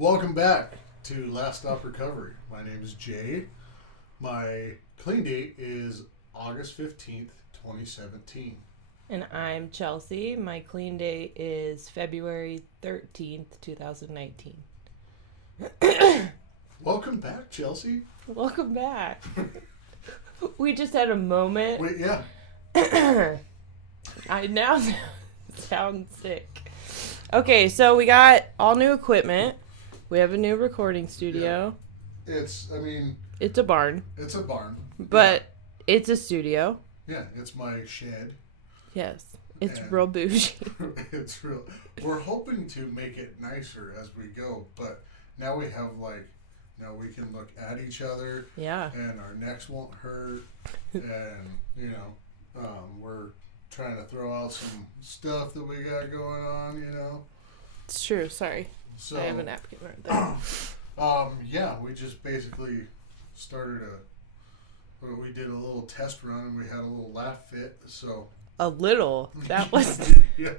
Welcome back to Last Stop Recovery. My name is Jay. My clean date is August 15th, 2017. And I'm Chelsea. My clean date is February 13th, 2019. Welcome back, Chelsea. Welcome back. We just had a moment. Wait, yeah. I now sound sick. Okay, so we got all new equipment. We have a new recording studio. It's It's a barn, a barn. but it's a studio. Yeah, it's my shed. Yes, it's And- real bougie. It's real. We're hoping to make it nicer as we go, but now we have now we can look at each other Yeah, and our necks won't hurt, and we're trying to throw out some stuff that we got going on, it's true. Sorry, So I have a napkin right there. we just basically started we did a little test run and we had a little laugh fit. So A little. That was yeah,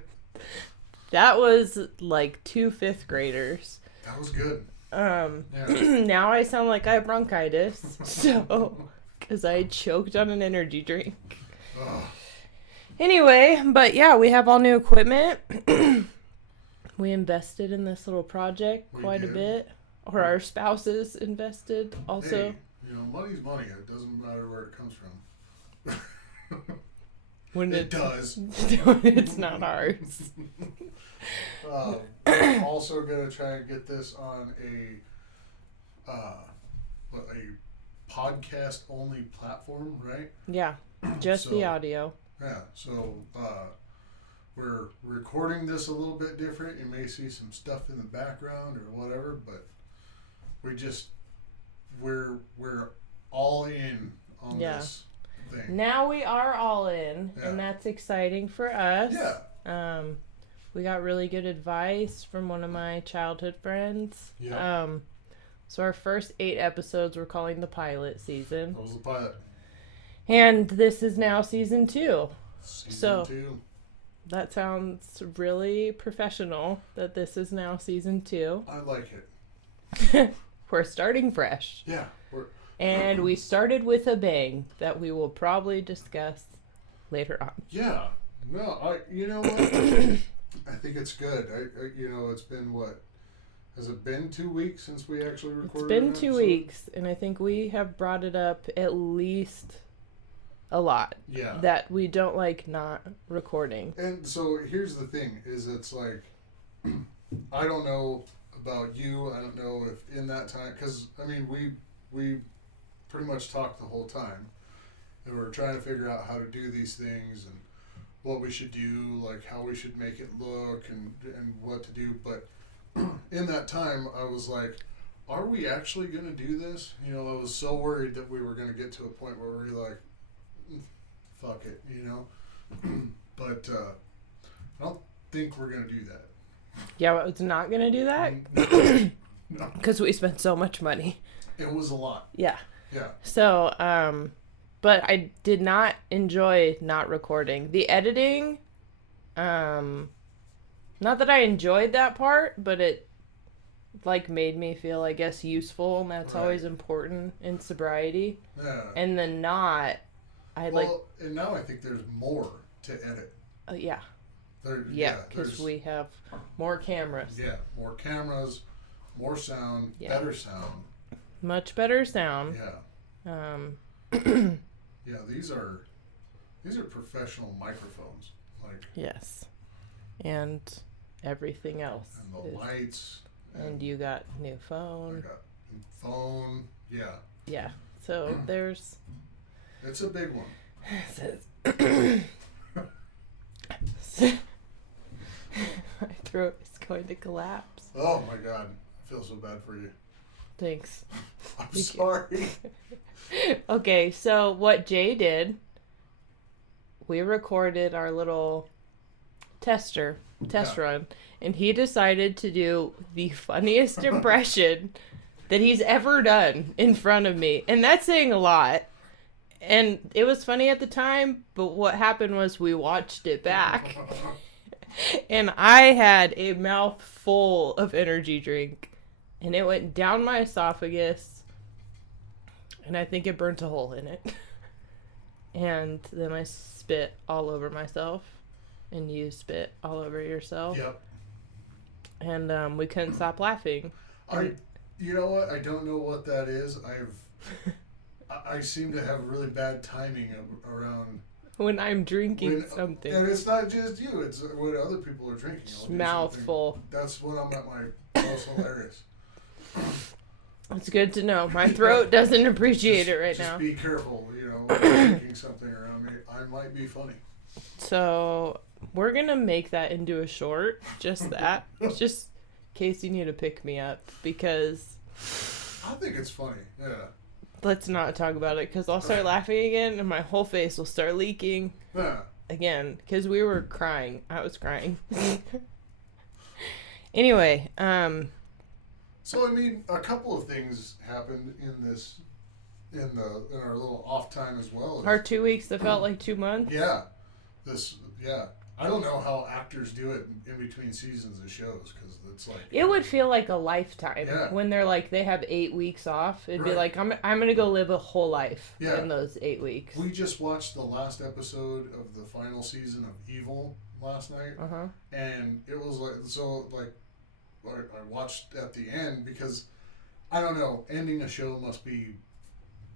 that was like 2 fifth graders. that was good. Yeah. Now I sound like I have bronchitis, so because I choked on an energy drink. Ugh. Anyway, but yeah, we have all new equipment. We invested in this little project We quite a did. bit, or our spouses invested also. Hey, money's money. It doesn't matter where it comes from. When It does. it's not ours. I'm also gonna try and get this on a podcast only platform, right? Yeah, just the So- audio. Yeah. So we're recording this a little bit different. You may see some stuff in the background or whatever, but we're all in on Yeah. this thing. Now we are all in, Yeah. and that's exciting for us. Yeah. We got really good advice from one of my childhood friends. Yeah. So our first 8 episodes we're calling the pilot season, That was the pilot. and this is now season 2. Season So- 2. That sounds really professional. That this is now season 2. I like it. We're starting fresh, Yeah. and we started with a bang that we will probably discuss later on. Yeah. No, you know what? I think it's good. It's been what? Has it been 2 weeks since we actually It's recorded? been an 2 episode? weeks, and I think we have brought it up at least a lot. Yeah. That we don't like not recording. And so here's the thing: is it's like I don't know about you. I don't know if in that time, because we pretty much talked the whole time, and we're trying to figure out how to do these things and what we should do, like how we should make it look and what to do. But in that time, I was like, are we actually going to do this? I was so worried that we were going to get to a point where we were like, fuck it, But I don't think we're going to do that. Yeah, but it's not gonna do that No. because we spent so much money. It was a lot. Yeah. Yeah. So, but I did not enjoy not recording. The editing, not that I enjoyed that part, but it made me feel, I guess, useful, and that's Right. always important in sobriety. Yeah. And then not, and now I think there's more to edit. yeah, There's because we have more cameras. Yeah, more cameras, more sound, Yeah. better sound. Much better sound. Yeah. Yeah, these are professional microphones. Like, Yes. And everything else. and the is- lights. And you got new I phone. got phone. Yeah. Yeah. So there's. It's a big one. My throat is going to collapse. Oh my god. I feel so bad for you. Thanks. I'm Thank you. sorry. Okay, so what Jay did, we recorded our little test Yeah. run, and he decided to do the funniest impression that he's ever done in front of me. And that's saying a lot. And it was funny at the time, but what happened was we watched it back. And I had a mouth full of energy drink. and it went down my esophagus, and I think it burnt a hole in it. And then I spit all over myself, and you spit all over yourself. Yep. And we couldn't stop laughing. You know what? I don't know what that is. I seem to have really bad timing around When I'm drinking something. And it's not just you. It's when other people are drinking. Mouthful. That's when I'm at my most hilarious. It's good to know. My throat doesn't appreciate it right now. Just be careful, when you're drinking something around me. I might be funny. So we're gonna make that into a short. Just that. Just in case you need to pick me up, because I think it's funny. Yeah. Let's not talk about it, because I'll start laughing again and my whole face will start leaking again, because we were crying. I was crying. Anyway, so I mean, a couple of things happened in our little off time as well. Our 2 weeks that felt like 2 months. Yeah, I don't know how actors do it in between seasons of shows, because it's like it would feel like a lifetime when they're like they have 8 weeks off. It'd be like I'm gonna go live a whole life in those 8 weeks. We just watched the last episode of the final season of Evil last night, and it was I watched at the end because I don't know, ending a show must be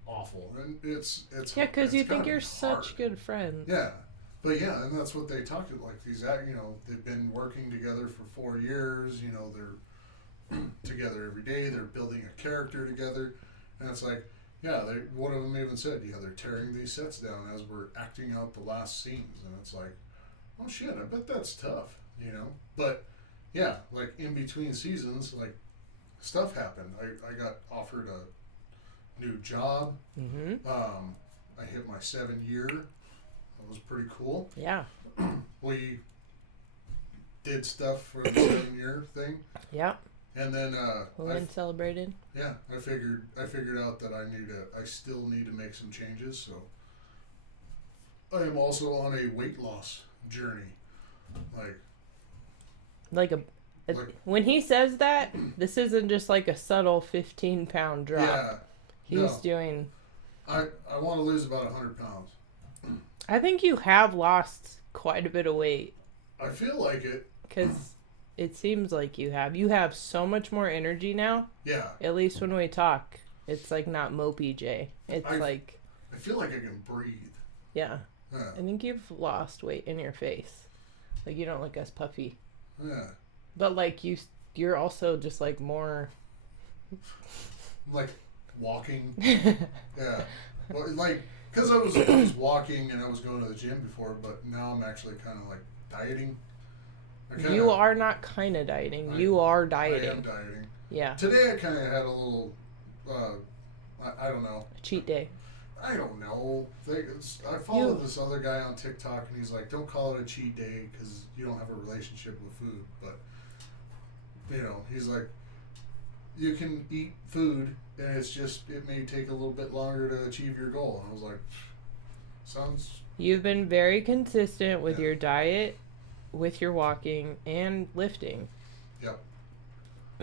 awful, and it's because you think you're such good friends. Yeah. But yeah, and that's what they talked about. Like they've been working together for 4 years. They're together every day. They're building a character together, and it's like, one of them even said, they're tearing these sets down as we're acting out the last scenes, and it's like, oh shit, I bet that's tough, But yeah, like in between seasons, like stuff happened. I got offered a new job. Mm-hmm. I hit my 7-year. It was pretty cool. Yeah. We did stuff for the 7-year thing. Yeah. And then celebrated. Yeah, I figured out that I still need to make some changes. So I am also on a weight loss journey. When he says that, this isn't just like a subtle 15-pound drop. Yeah. He's doing. I want to lose about 100 pounds. I think you have lost quite a bit of weight. I feel like it. Because it seems like you have. You have so much more energy now. Yeah. At least when we talk, it's like not mopey Jay. It's I feel like I can breathe. Yeah. I think you've lost weight in your face. Like you don't look as puffy. Yeah. But like you're also just like more. Like walking. Yeah. Well, because I was walking and I was going to the gym before, but now I'm actually kind of like dieting. You are not kind of dieting. You are dieting. I am dieting. Yeah. Today I kind of had a little, I don't know. A cheat day. I don't know. I follow this other guy on TikTok, and he's like, don't call it a cheat day because you don't have a relationship with food. But, he's like, you can eat food, and it may take a little bit longer to achieve your goal. And I was like, sounds... You've been very consistent with your diet, with your walking, and lifting. Yep.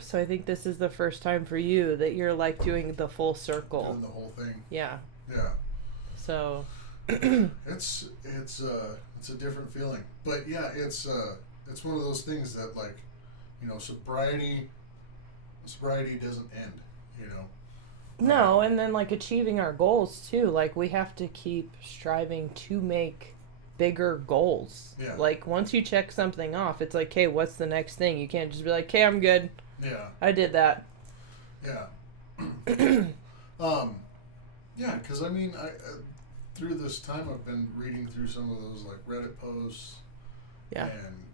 So I think this is the first time for you that you're like doing the full circle. Doing the whole thing. Yeah. Yeah. So... it's a different feeling. But yeah, it's one of those things that sobriety doesn't end, No, and then like achieving our goals too. Like we have to keep striving to make bigger goals. Yeah. Like once you check something off, it's like, hey, what's the next thing? You can't just be like, hey, I'm good. Yeah. I did that. Yeah. Yeah, because I mean, through this time I've been reading through some of those like Reddit posts. Yeah. And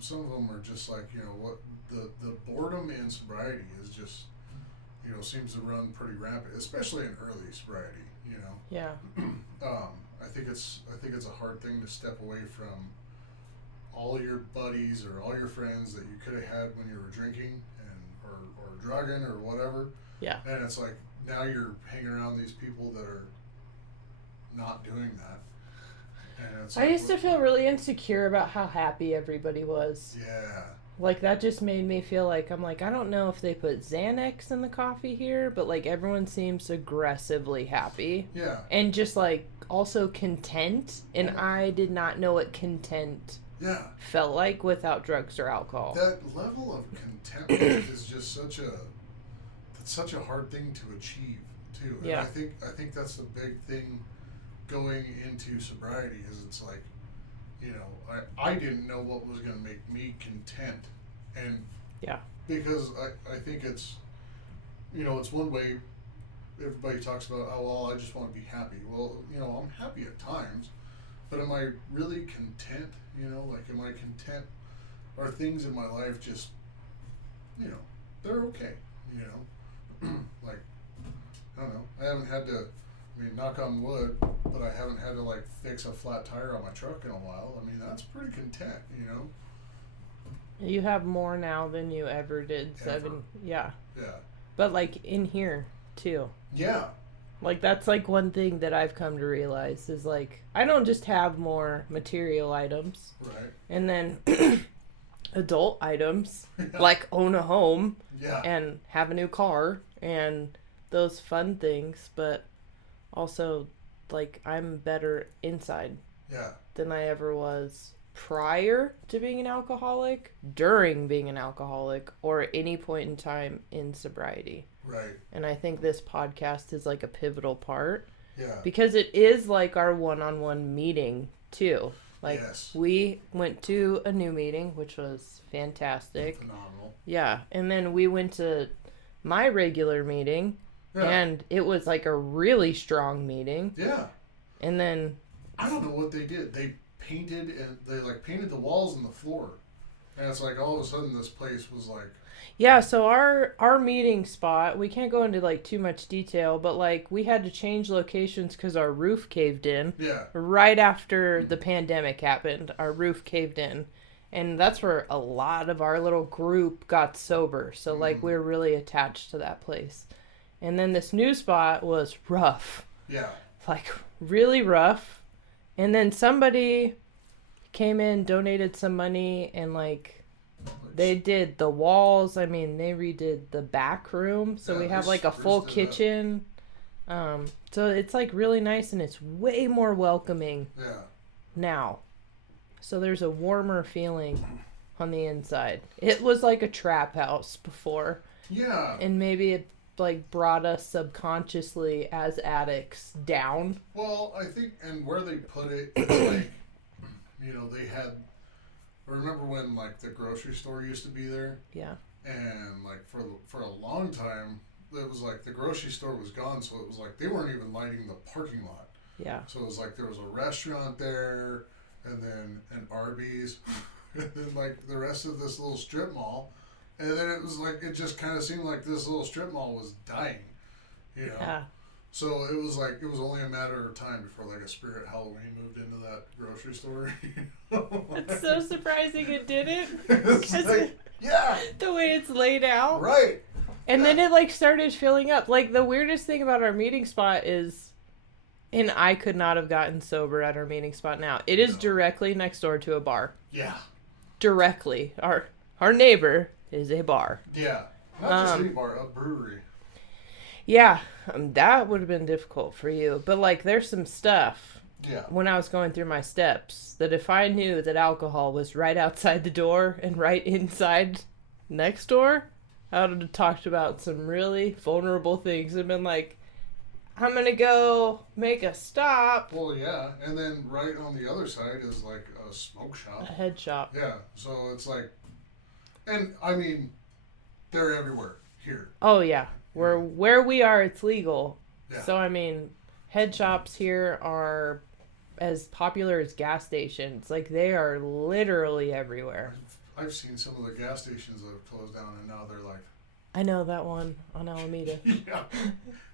some of them are just like, what the boredom in sobriety is just, seems to run pretty rampant, especially in early sobriety, Yeah. I think it's a hard thing to step away from all your buddies or all your friends that you could have had when you were drinking or drugging or whatever. Yeah. And it's like now you're hanging around these people that are not doing that. And it's I like, used to feel really insecure about how happy everybody was. yeah, Like, that just made me feel like, I'm like, I don't know if they put Xanax in the coffee here, but, like, everyone seems aggressively happy. yeah, And just, like, also content. And I did not know what content yeah. felt like without drugs or alcohol. That level of contentment is just such a hard thing to achieve too. And Yeah. I think that's the big thing going into sobriety is it's like, you know, I didn't know what was going to make me content. And Yeah. because I think it's, you know, it's one way everybody talks about, oh, well, I just want to be happy. Well, you know, I'm happy at times, but am I really content? You know, like, am I content? Are things in my life just, you know, they're okay, you know? Like, I don't know. I haven't had to, I mean, knock on wood, but I haven't had to, like, fix a flat tire on my truck in a while. I mean, that's pretty content, you know? You have more now than you ever did. Ever. Yeah. Yeah. But, like, in here, too. Yeah. Like, that's, like, one thing that I've come to realize is, like, I don't just have more material items Right. and then adult items, Yeah. like own a home Yeah. and have a new car and those fun things, but also, like, I'm better inside Yeah. than I ever was prior to being an alcoholic, during being an alcoholic, or at any point in time in sobriety. Right. And I think this podcast is like a pivotal part Yeah. because it is like our one-on-one meeting too. Like, Yes. we went to a new meeting, which was fantastic. Phenomenal. Yeah. And then we went to my regular meeting, Yeah. and it was like a really strong meeting. Yeah. And then, I don't know what they did. They painted and they like painted the walls and the floor. And it's like all of a sudden this place was like, yeah, so our meeting spot, we can't go into like too much detail, but like we had to change locations because our roof caved in. yeah. Right after the pandemic happened, our roof caved in. And that's where a lot of our little group got sober. So, like, we were really attached to that place. And then this new spot was rough. Yeah. Like, really rough. And then somebody came in, donated some money, and, like, they did the walls. I mean, they redid the back room. So Yeah, we have, they like, a full spruced it up. kitchen. So it's, like, really nice, and it's way more welcoming Yeah. now. So there's a warmer feeling on the inside. It was like a trap house before, Yeah. and maybe it like brought us subconsciously as addicts down. Well, I think, and where they put it, it's like, you know, they had, I remember when like the grocery store used to be there, Yeah. and like for a long time, it was like the grocery store was gone, so it was like they weren't even lighting the parking lot. Yeah. So it was like there was a restaurant there, and then an Arby's, and then like the rest of this little strip mall, and then it was like it just kind of seemed like this little strip mall was dying, you know. Yeah. So it was like it was only a matter of time before like a Spirit Halloween moved into that grocery store. It's so surprising it didn't. It's 'Cause like, yeah, the way it's laid out. right. And then it like started filling up. Like the weirdest thing about our meeting spot is, and I could not have gotten sober at our meeting spot now. It is No. directly next door to a bar. Yeah, Directly. Our neighbor is a bar. yeah. Not just any bar, a brewery. Yeah, that would have been difficult for you. But, like, there's some stuff Yeah, when I was going through my steps that if I knew that alcohol was right outside the door and right inside next door, I would have talked about some really vulnerable things and been like, I'm going to go make a stop. well, yeah, and then right on the other side is like a smoke A shop. head shop. Yeah, so it's like, and I mean, they're everywhere here. Oh, yeah. Where we are, it's legal. Yeah. So, I mean, head shops here are as popular as gas stations. Like, they are literally everywhere. I've seen some of the gas stations that have closed down, and now they're like, I know that one on Alameda. yeah,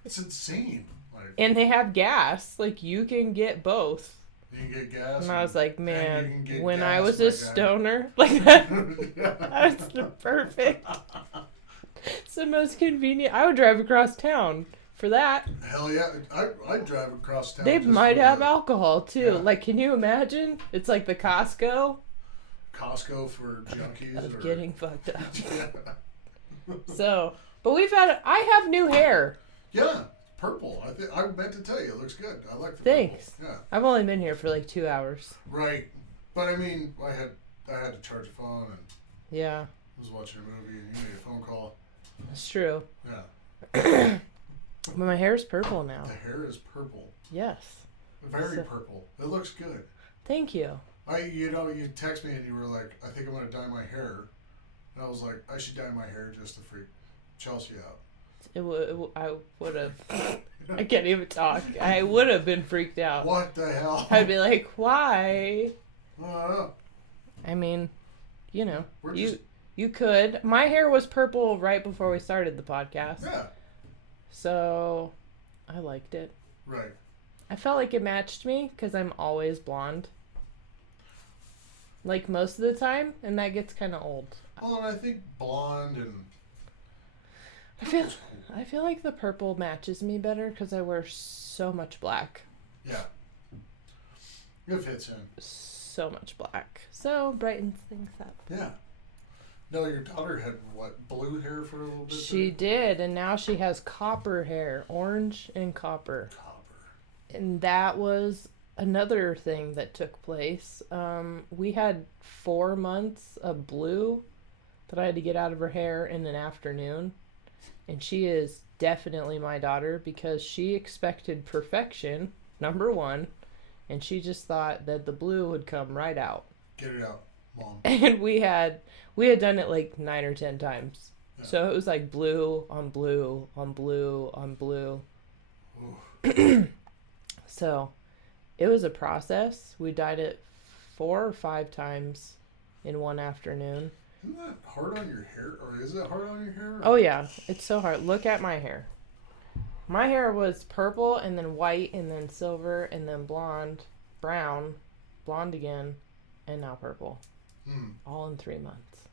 it's insane. Like, And they have gas. Like, you can get both. you can get gas. And I was like, and you man, can get when I gas was like a stoner, like that, that was the perfect. It's the most convenient. I would drive across town for that. Hell yeah. I'd drive across town. They just might for have the alcohol too. Yeah. Like, can you imagine? It's like the Costco Costco for junkies. of or, getting fucked up. Yeah. So, but I have new hair. Yeah. Purple. I meant to tell you, it looks good. I like the Thanks. purple. Yeah. I've only been here for like 2 hours. Right. But I mean, I had to charge a phone and Yeah, was watching a movie and you made a phone call. that's true. Yeah. But my hair's purple now. The hair is purple. Yes. Very So- purple. It looks good. Thank you. You text me and you were like, I think I'm gonna dye my hair. And I was like, I should dye my hair just to freak Chelsea out. I would have. I can't even talk. I would have been freaked out. What the hell? I'd be like, why? Uh, I mean, you know, We're you just- you could. My hair was purple right before we started the podcast, yeah. so I liked it. Right. I felt like it matched me because I'm always blonde, like most of the time, and that gets kind of old. Well, and I think blonde and I feel like the purple matches me better because I wear so much black. yeah. It fits in. So much black. So brightens things up. Yeah. No, your daughter had what, blue hair for a little bit? She did, and now she has copper hair, orange and copper. Copper. And that was another thing that took place. We had 4 months of blue that I had to get out of her hair in an afternoon. And she is definitely my daughter because she expected perfection, number one, and she just thought that the blue would come right out. Get it out, Mom. And we had done it like 9 or 10 times. Yeah. So it was like blue on blue on blue on blue. Ooh. So it was a process. We dyed it 4 or 5 times in one afternoon. Isn't that hard on your hair? Or is it hard on your hair? Oh yeah, it's so hard. Look at my hair. My hair was purple and then white and then silver and then blonde, brown, blonde again, and now purple. All in 3 months.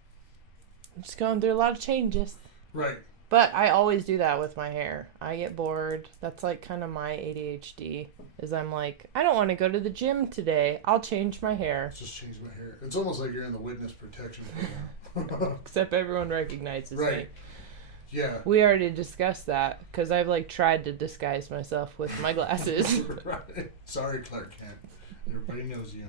I'm just going through a lot of changes. Right. But I always do that with my hair. I get bored. That's like kind of my ADHD. Is I'm like, I don't want to go to the gym today. I'll change my hair. Just change my hair. It's almost like you're in the witness protection program. Except everyone recognizes me. Right. Yeah. We already discussed that because I've like tried to disguise myself with my glasses. Right. Sorry, Clark Kent. Everybody knows you.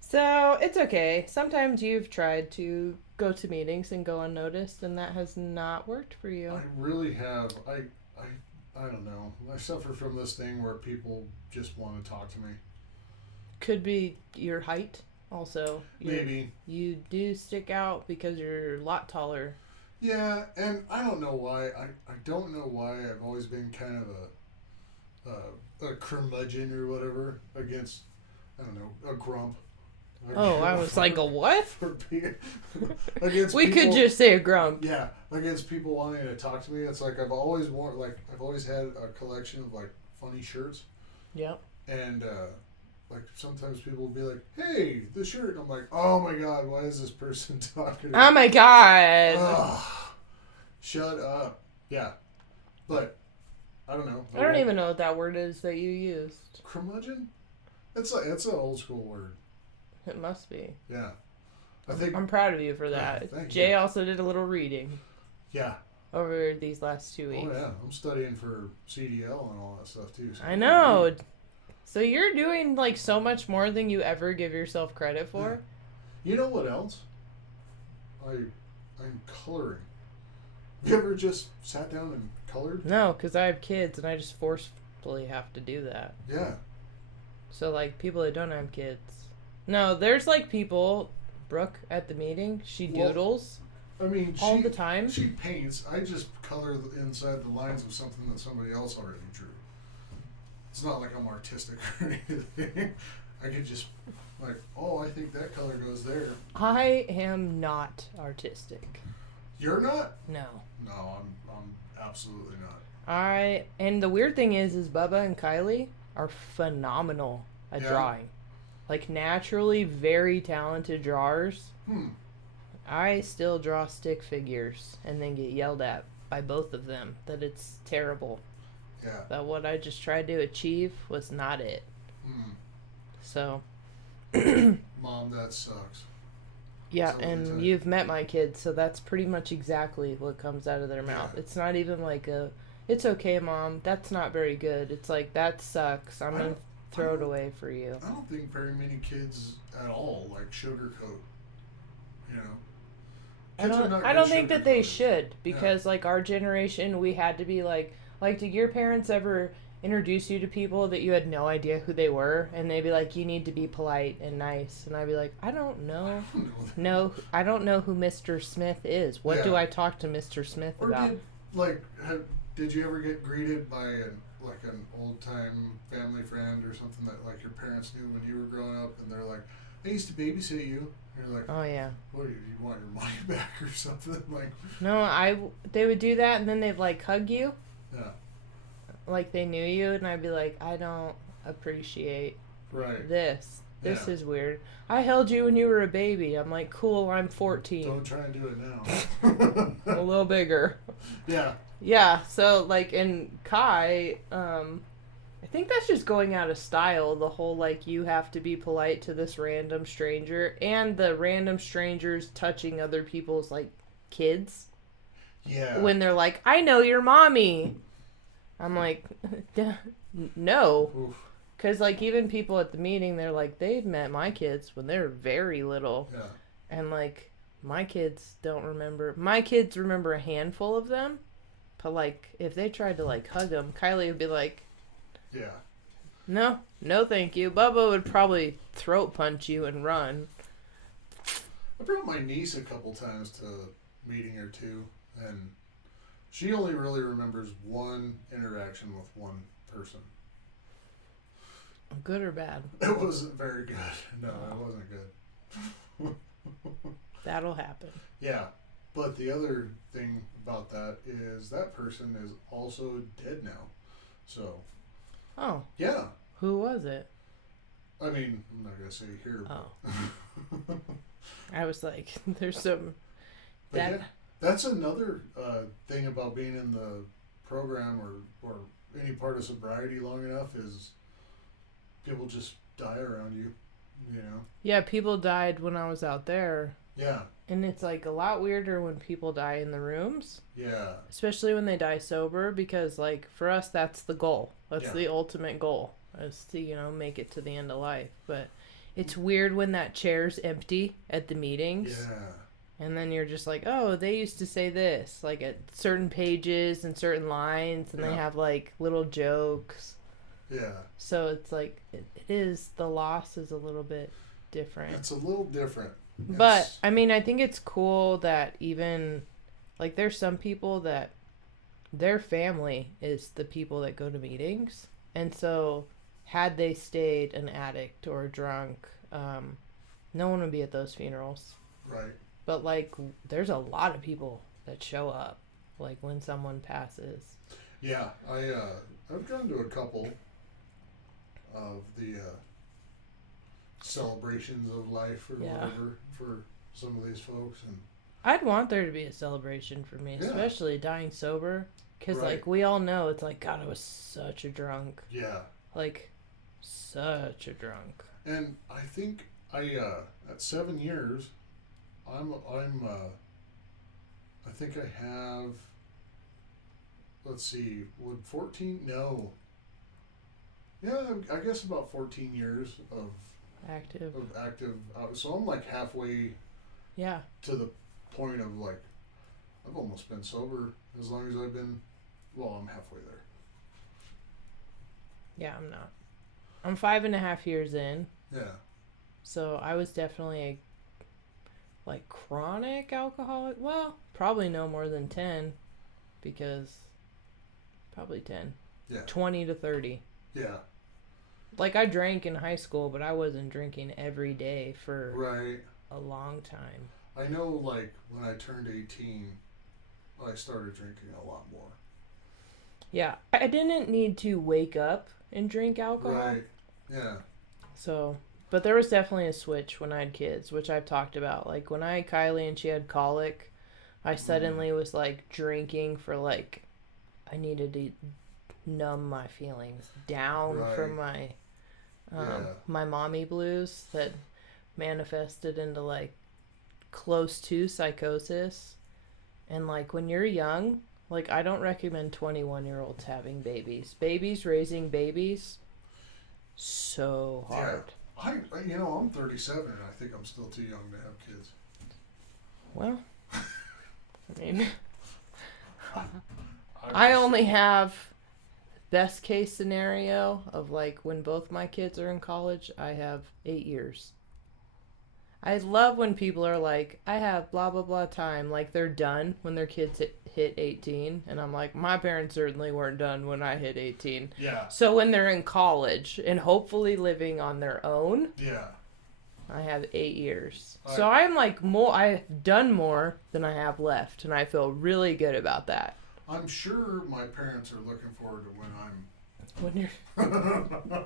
So it's okay. Sometimes you've tried to go to meetings and go unnoticed, and that has not worked for you. I really have. I don't know. I suffer from this thing where people just want to talk to me. Could be your height also. Maybe. You do stick out because you're a lot taller. Yeah, and I don't know why. I don't know why I've always been kind of a curmudgeon or whatever against, I don't know, a grump. Oh, I was like, a what? Against We people, could just say a grump. Yeah, against people wanting to talk to me. It's like I've always had a collection of like funny shirts. Yep. And like sometimes people will be like, "Hey, the shirt." And I'm like, "Oh my god, why is this person talking to me?" Oh my god. Ugh, shut up. Yeah, but I don't know. I don't even know what that word is that you used. Curmudgeon. It's an old school word. It must be. Yeah, I think. I'm proud of you for that. Thank Jay you. also did a little reading Yeah. over these last 2 weeks. Oh yeah, I'm studying for CDL and all that stuff too. So I know. So you're doing like so much more than you ever give yourself credit for. You know what else? I'm coloring. You ever just sat down and colored? No, because I have kids and I just forcefully have to do that. Yeah. So like people that don't have kids. No, there's like people. Brooke at the meeting, she Well, doodles I mean, all the time. She paints. I just color inside the lines of something that somebody else already drew. It's not like I'm artistic or anything. I could just like, oh, I think that color goes there. I am not artistic. You're not? No. No, I'm absolutely not. And the weird thing is Bubba and Kylie are phenomenal at Yeah. drawing. Like naturally very talented drawers. I still draw stick figures and then get yelled at by both of them that it's terrible. Yeah. that what I just tried to achieve was not it. Mm. So, Mom, that sucks. yeah, That's all I can tell and you. you've met my kids, so that's pretty much exactly what comes out of their mouth. Yeah. It's not even like it's okay, Mom, that's not very good. It's like, that sucks. I'm going to throw it away for you. I don't think very many kids at all like sugarcoat. You know. Kids are not I good don't think that they sugarcoaters. should, because like our generation, we had to be like did your parents ever introduce you to people that you had no idea who they were, and they'd be like, you need to be polite and nice, and I'd be like, I don't know. No, I don't know who Mr. Smith is. What do Yeah. I talk to Mr. Smith Or about? did you ever get greeted by an old time family friend or something that like your parents knew when you were growing up, and they're like, I used to babysit you. And you're like, Oh yeah. what do you want your money back or something? Like, No, they would do that, and then they'd like hug you yeah, like they knew you, and I'd be like, I don't appreciate right. this. This Yeah. is weird. I held you when you were a baby. I'm like, cool, I'm 14. Don't try and do it A now. little bigger. Yeah, Yeah, so like in Kai, I think that's just going out of style. The whole like, you have to be polite to this random stranger, and the random strangers touching other people's like kids yeah. when they're like, I know your mommy. I'm like, no. Oof. Because like even people at the meeting, they're like, they've met my kids when they're very little. Yeah, And like, my kids don't remember. My kids remember a handful of them. But like, if they tried to like hug them, Kylie would be like, yeah. no, no thank you. Bubba would probably throat punch you and run. I brought my niece a couple times to a meeting or two, and she only really remembers one interaction with one person. Good or bad? It wasn't very good. No, it wasn't good. That'll happen. Yeah, but the other thing about that is that person is also dead now. So, Oh, yeah. who was it? I mean, I'm not going to say here. Oh. I was like, there's some... But That- yeah, that's another thing about being in the program or any part of sobriety long enough is people just die around you, you know? Yeah, people died when I was out there. Yeah, And it's like a lot weirder when people die in the rooms. yeah, Especially when they die sober, because like for us that's the goal. That's Yeah. the ultimate goal, is to, you know, make it to the end of life. But it's weird when that chair's empty at the meetings. yeah, And then you're just like, oh, they used to say this, like at certain pages and certain lines, and they Yeah. have like little jokes. yeah. So it's like, it is, the loss is a little bit different. It's a little different. But It's- I mean, I think it's cool that even like there's some people that their family is the people that go to meetings, and so had they stayed an addict or a drunk, no one would be at those funerals. right. But like, there's a lot of people that show up, like when someone passes. Yeah, I've gone to a couple of the celebrations of life or Yeah. whatever for some of these folks, and I'd want there to be a celebration for me, Yeah. especially dying sober, because Right. like we all know, it's like, God, I was such a drunk, yeah. like such a drunk. And I think at 7 years, I think I have. Let's see, would 14? No. Yeah, I guess about 14 years of Active. active. So I'm like halfway Yeah. to the point of like, I've almost been sober as long as I've been. Well, I'm halfway there. Yeah, I'm not. I'm 5.5 years in, Yeah. so I was definitely a like chronic alcoholic. Well, probably no more than 10, because probably 10. Yeah. 20 to 30. Yeah. Like I drank in high school, but I wasn't drinking every day for Right. a long time. I know, like, when I turned 18, I started drinking a lot more. Yeah, I didn't need to wake up and drink alcohol. Right. Yeah. So, but there was definitely a switch when I had kids, which I've talked about. Like when I had Kylie and she had colic, I suddenly was like drinking for like, I needed to numb my feelings down Right. from my Yeah. my mommy blues that manifested into like close to psychosis. And like when you're young, like I don't recommend 21-year-olds having babies raising babies, so hard. I'm 37 and I think I'm still too young to have kids. Well, I mean, I only have best case scenario of like when both my kids are in college, I have 8 years. I love when people are like, I have blah blah blah time, like they're done when their kids hit 18, and I'm like, my parents certainly weren't done when I hit 18. Yeah. So when they're in college and hopefully living on their own, Yeah. I have 8 years. Right. So I'm like I've done more than I have left, and I feel really good about that. I'm sure my parents are looking forward to when When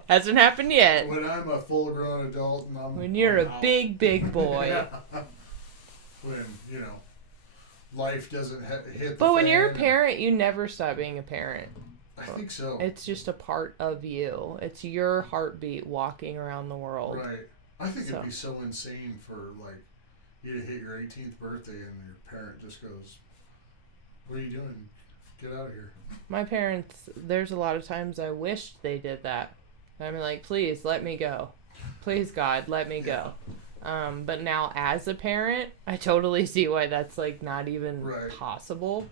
hasn't happened yet. when I'm a full grown adult and When you're I'm a out. big boy. Yeah. When life doesn't hit. But the when you're a fan. parent, you never stop being a parent. I think so. It's just a part of you. It's your heartbeat walking around the world. Right. I think So. it'd be so insane for like you to hit your 18th birthday and your parent just goes, "What are you doing? Get out of here." My parents, there's a lot of times I wished they did that. I'm like, please let me go. Please, God, let me go. But now as a parent, I totally see why that's like not even Right. possible.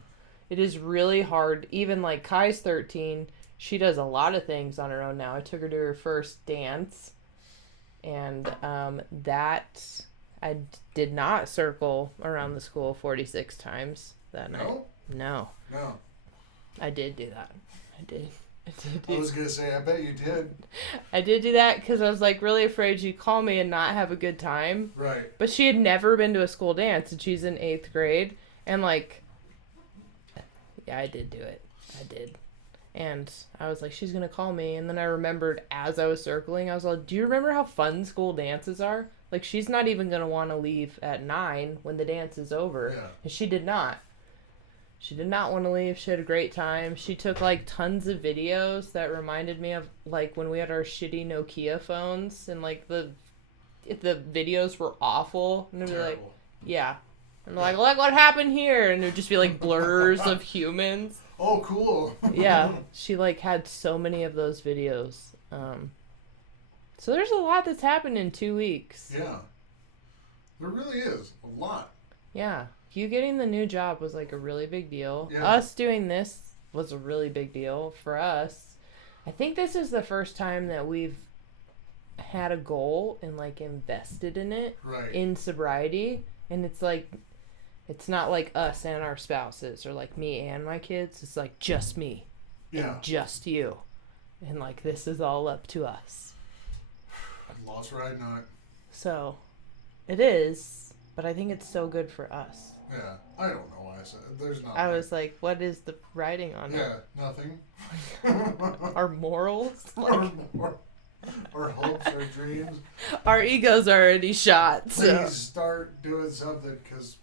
It is really hard. Even like Kai's 13, she does a lot of things on her own now. I took her to her first dance, and that I did not circle around the school 46 times that night. No. No, No. I did do that. I did I was gonna say, I bet you did. I did do that because I was like really afraid she'd call me and not have a good time. Right. But she had never been to a school dance, and she's in 8th grade. And like, yeah, I did do it. I did. And I was like, she's gonna call me. And then I remembered as I was circling, I was like, do you remember how fun school dances are? Like, she's not even gonna want to leave at 9 when the dance is over. Yeah. And she did not. She did not want to leave. She had a great time. She took like tons of videos that reminded me of like when we had our shitty Nokia phones, and like the videos were awful. And it'd be like, Terrible. yeah. And like, look what happened here, and it would just be like blurs of humans. Oh, cool. Yeah, she like had so many of those videos. So there's a lot that's happened in 2 weeks. Yeah. There really is a lot. Yeah. You getting the new job was like a really big deal. Yeah. Us doing this was a really big deal for us. I think this is the first time that we've had a goal and like invested in it Right. in sobriety. And it's like, it's not like us and our spouses or like me and my kids. It's like just me Yeah. and just you. And like, this is all up to us. Lost right not. So it is, but I think it's so good for us. Yeah. I don't know why I said there's not. I was like, what is the writing on it? Yeah. Nothing. Our morals? Like, our hopes, our dreams. our ego's already shot. So. Please start doing something because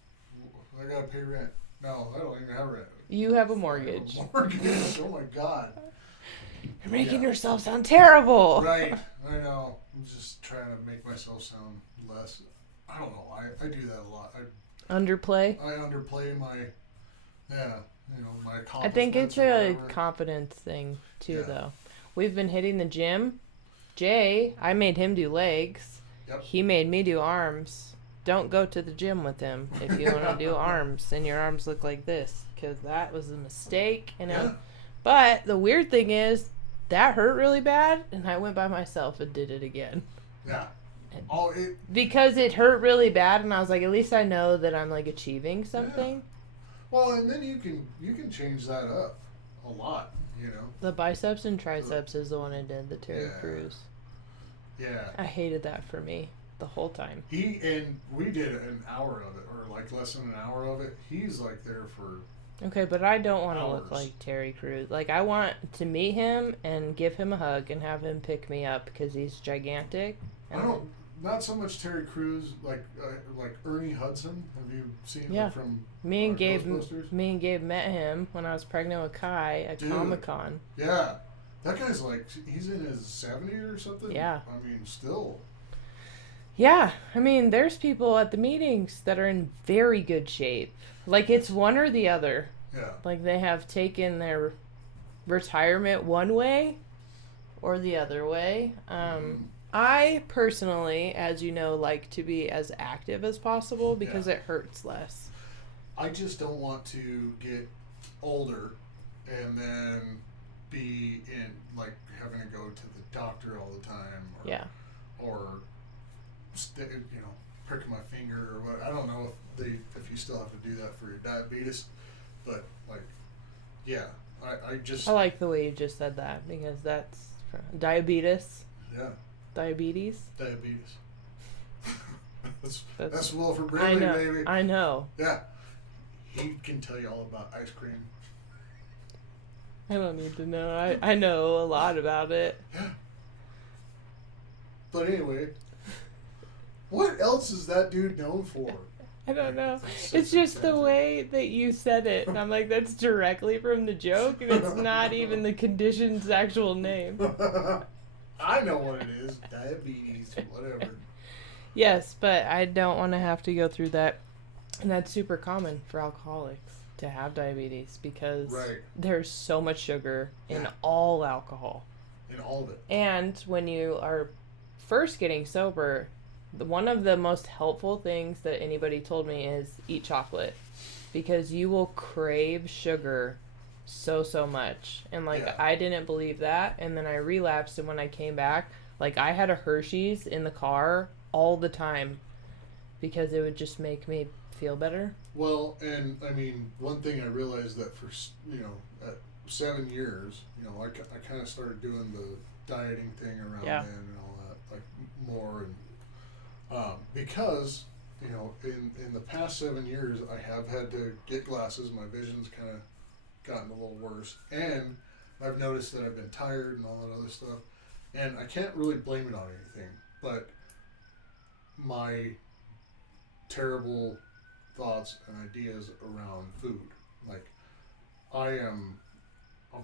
I gotta pay rent. No, I don't even have rent. You have a I mortgage. have a mortgage. Oh my god. You're making Yeah. yourself sound terrible. Right. I know. I'm just trying to make myself sound less. I don't know. I do that a lot. Underplay? I underplay my, my I think it's accomplishments or a whatever. confidence thing, too, Yeah. though. We've been hitting the gym. Jay, I made him do legs. Yep. He made me do arms. Don't go to the gym with him if you want to do arms and your arms look like this, because that was a mistake. Yeah. But the weird thing is, that hurt really bad, and I went by myself and did it again. Yeah. Oh, it. Because it hurt really bad, and I was like, at least I know that I'm like achieving something. Well, and then you can change that up a lot. The biceps and triceps is the one I did, the Terry Yeah. Crews. Yeah. I hated that for me the whole time. We did an hour of it, or like less than an hour of it. He's like there for. Okay, but I don't want to look Hours. like Terry Crews. Like, I want to meet him and give him a hug and have him pick me up because he's gigantic. I And don't. not so much Terry Crews, like Ernie Hudson. Have you seen Yeah. him from Me and Gabe Ghostbusters? met him when I was pregnant with Kai at Dude. Comic-Con. Yeah, that guy's like he's in his 70s or something. Yeah. I mean, still. Yeah, I mean, there's people at the meetings that are in very good shape. Like, it's one or the other. Yeah. Like, they have taken their retirement one way or the other way. I personally, as you know, like to be as active as possible because it hurts less. I just don't want to get older and then be in, like, having to go to the doctor all the time. Or, Yeah. Or, pricking my finger or what. I don't know if you still have to do that for your diabetes, but, like, yeah. I just. I like the way you just said that because that's diabetes. Yeah. Diabetes. Diabetes. that's Wilford Brimley, I know. baby. I know. Yeah. He can tell you all about ice cream. I don't need to know. I know a lot about it. Yeah. But anyway, what else is that dude known for? I don't know. It's just the way that you said it. And I'm like, that's directly from the joke, and it's not even the condition's actual name. I know what it is. Diabetes, whatever. Yes, but I don't want to have to go through that. And that's super common for alcoholics to have diabetes because there's so much sugar in all alcohol. In all of it. And when you are first getting sober, one of the most helpful things that anybody told me is eat chocolate because you will crave sugar so much. And I didn't believe that, and then I relapsed, and when I came back, like I had a Hershey's in the car all the time because it would just make me feel better. Well, and I mean, one thing I realized that for at 7 years, I kind of started doing the dieting thing around then and all that, like more, and because in the past 7 years I have had to get glasses. My vision's kind of gotten a little worse, and I've noticed that I've been tired and all that other stuff, and I can't really blame it on anything but my terrible thoughts and ideas around food. Like, I'm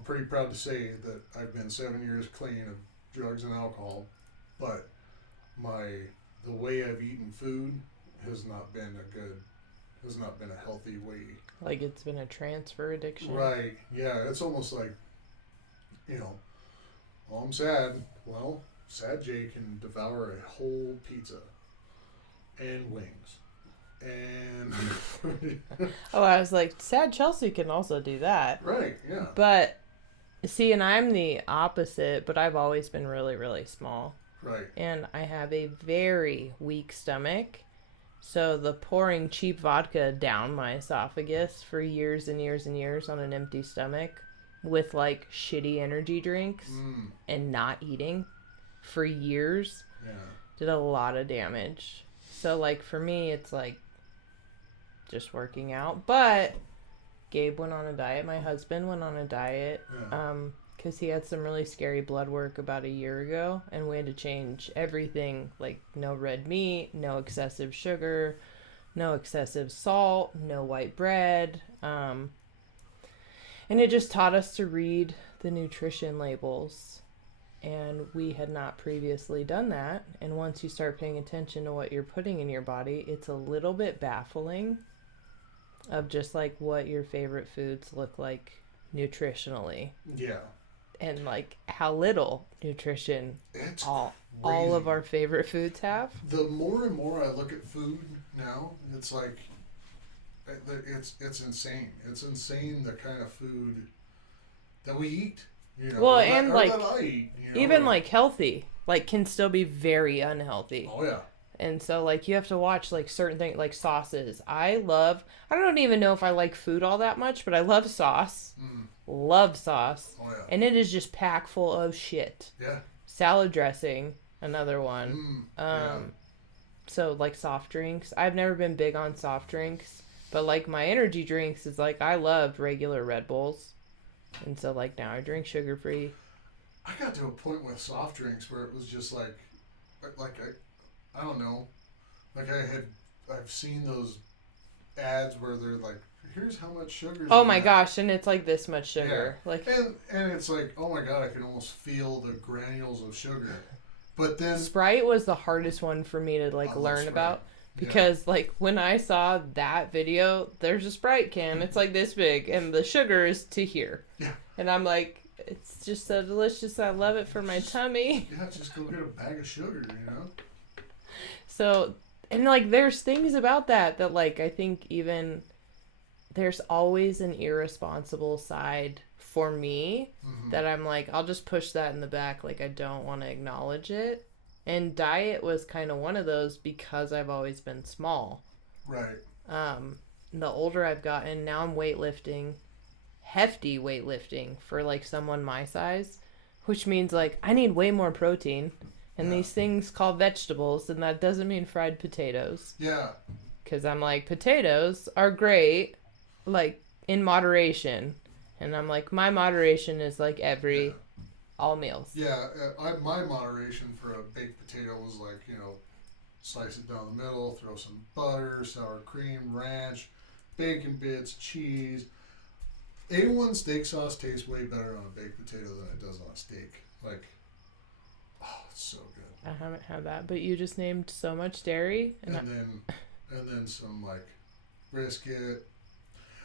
pretty proud to say that I've been 7 years clean of drugs and alcohol, but the way I've eaten food has not been a healthy way. Like it's been a transfer addiction. Right. Yeah. It's almost like, well, I'm sad. Well, sad Jay can devour a whole pizza and wings. And oh, I was like, sad Chelsea can also do that. Right. Yeah. But see, and I'm the opposite, but I've always been really, really small. Right. And I have a very weak stomach. So the pouring cheap vodka down my esophagus for years and years and years on an empty stomach with like shitty energy drinks and not eating for years did a lot of damage. So like for me, it's like just working out. But Gabe went on a diet. My husband went on a diet. Because he had some really scary blood work about a year ago, and we had to change everything, like no red meat, no excessive sugar, no excessive salt, no white bread, and it just taught us to read the nutrition labels, and we had not previously done that, and once you start paying attention to what you're putting in your body, it's a little bit baffling of just like what your favorite foods look like nutritionally. Yeah. And like how little nutrition it's all of our favorite foods have. The more and more I look at food now, it's like it's insane. It's insane the kind of food that we eat. Well, and that I eat, even like healthy, like can still be very unhealthy. Oh yeah. And so like you have to watch like certain things like sauces. I don't even know if I like food all that much, but I love sauce. Love sauce. Oh, yeah. And it is just packed full of shit. Yeah. Salad dressing, another one. So like soft drinks. I've never been big on soft drinks, but like my energy drinks is like I loved regular Red Bulls. And so like now I drink sugar free. I got to a point with soft drinks where it was just like I don't know. Like I've seen those ads where they're like, here's how much sugar. Oh my gosh, and it's like this much sugar. Yeah. Like, and it's like, oh my god, I can almost feel the granules of sugar. But then Sprite was the hardest one for me to like I love learn Sprite. about Yeah. because like when I saw that video, there's a Sprite can. It's like this big, and the sugar is to here. Yeah. And I'm like, it's just so delicious. I love it for my tummy. Yeah, just go get a bag of sugar, you know? So, and like there's things about that like I think even there's always an irresponsible side for me Mm-hmm. that I'm like, I'll just push that in the back. Like, I don't want to acknowledge it. And diet was kind of one of those because I've always been small. Right. The older I've gotten, now I'm weightlifting, hefty weightlifting for like someone my size, which means like I need way more protein and Yeah. these things called vegetables, and that doesn't mean fried potatoes. Yeah. Because I'm like, potatoes are great, like in moderation. And I'm like, my moderation is like every, all meals. Yeah, my moderation for a baked potato was like, you know, slice it down the middle, throw some butter, sour cream, ranch, bacon bits, cheese. A1 steak sauce tastes way better on a baked potato than it does on a steak. Like, oh, it's so good. I haven't had that, but you just named so much dairy. And then some like brisket.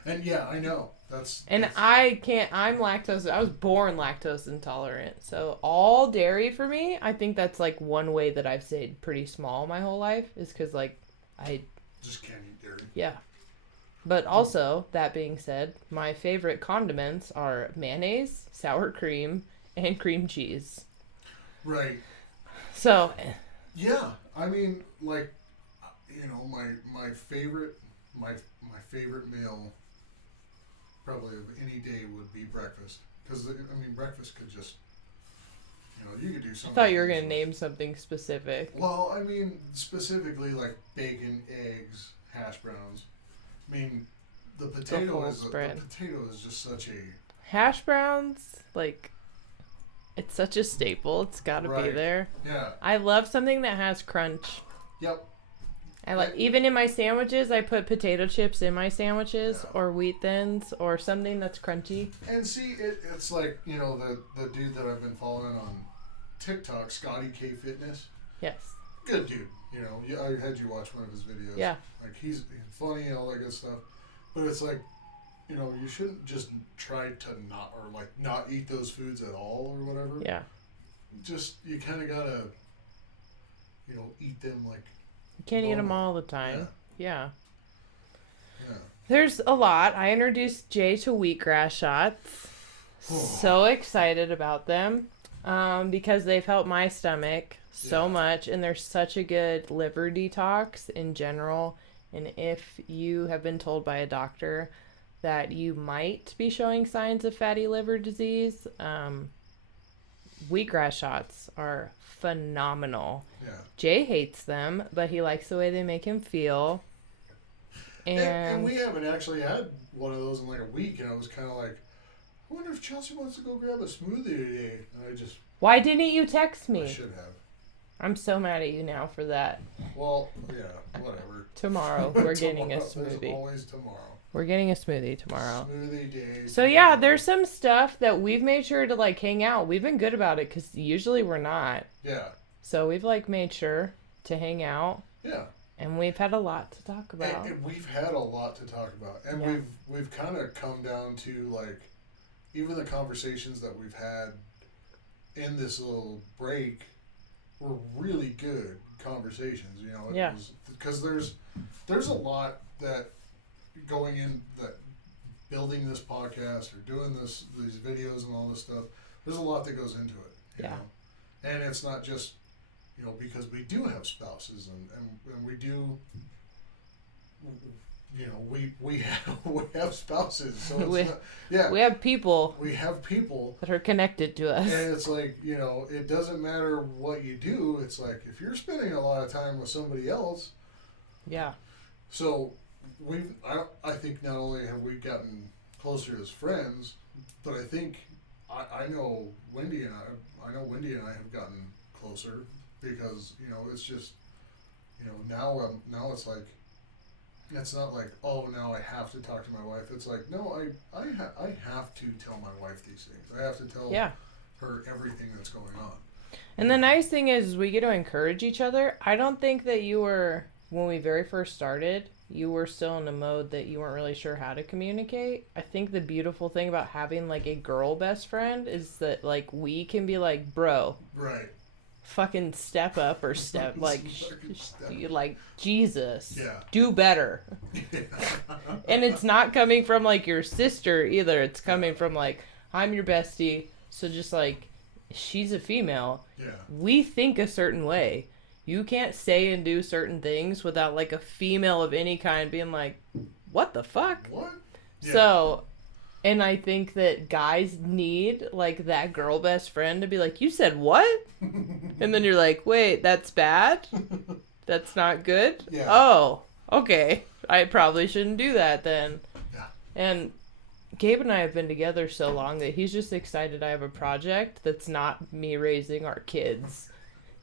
And yeah, I know. That's I can't, I'm lactose, I was born lactose intolerant. So all dairy for me, I think that's like one way that I've stayed pretty small my whole life is because like I just can't eat dairy. Yeah. But also, that being said, my favorite condiments are mayonnaise, sour cream, and cream cheese. Right. So, Yeah, I mean, like, you know, my favorite meal, probably of any day would be breakfast. Because I mean, breakfast could just, you know, you could do I something. thought you were going to name something specific. Well, I mean, specifically like bacon, eggs, hash browns. I mean, the potato whole is spread. the potato is just such a Hash browns, like, it's such a staple. It's got to be Right. there. yeah. I love something that has crunch. Yep. I like even in my sandwiches, I put potato chips in my sandwiches Yeah. or wheat thins or something that's crunchy. And see, it's like, you know, the dude that I've been following on TikTok, Scotty K Fitness. Yes. Good dude. You know, I had you watch one of his videos. Yeah. Like he's funny and all that good stuff. But it's like, you know, you shouldn't just try to not eat those foods at all or whatever. Yeah. Just you kind of gotta, you know, eat them like. You can't eat them all the time. Yeah. Yeah. There's a lot. I introduced Jay to wheatgrass shots. So excited about them because they've helped my stomach so Yeah. much, and they're such a good liver detox in general. And if you have been told by a doctor that you might be showing signs of fatty liver disease, wheatgrass shots are phenomenal. Yeah. Jay hates them, but he likes the way they make him feel. And we haven't actually had one of those in like a week, and I was kind of like, I wonder if Chelsea wants to go grab a smoothie today. And Why didn't you text I me? should have. I'm so mad at you now for that. Well, yeah, whatever. Tomorrow we're getting a There's smoothie. always tomorrow. We're getting a smoothie tomorrow. Smoothie day. So yeah, there's some stuff that we've made sure to like hang out. We've been good about it because usually we're not. Yeah. So we've like made sure to hang out, Yeah. and we've had a lot to talk about. And we've had a lot to talk about, and Yeah. we've kind of come down to like, even the conversations that we've had in this little break were really good conversations. You know, Yeah. because there's a lot that going in that building this podcast or doing these videos and all this stuff. There's a lot that goes into it. You Yeah. know? And it's not just, you know, because we do have spouses and we do, you know, we have spouses, so it's We- not, yeah, We have people we have people, that are connected to us. and it's like, you know, it doesn't matter what you do. It's like if you're spending a lot of time with somebody else, Yeah. so I think not only have we gotten closer as friends, but I think I know Wendy and I have gotten closer because, you know, it's just you know, now it's like, it's not like, oh, now I have to talk to my wife. It's like, no, I have to tell my wife these things. I have to tell Yeah. her everything that's going on. And the nice thing is we get to encourage each other. I don't think that you were, when we very first started, you were still in a mode that you weren't really sure how to communicate. I think the beautiful thing about having like a girl best friend is that like we can be like, bro, Right. fucking step up or step like you like Jesus. Yeah. Do better. And it's not coming from like your sister either. It's coming from like, I'm your bestie. So just like, she's a female. Yeah. We think a certain way. You can't say and do certain things without like a female of any kind being like, what the fuck? What? Yeah. So, and I think that guys need like that girl best friend to be like, you said what? And then you're like, wait, that's bad? That's not good? Yeah. Oh, okay. I probably shouldn't do that then. Yeah. And Gabe and I have been together so long that he's just excited I have a project that's not me raising our kids.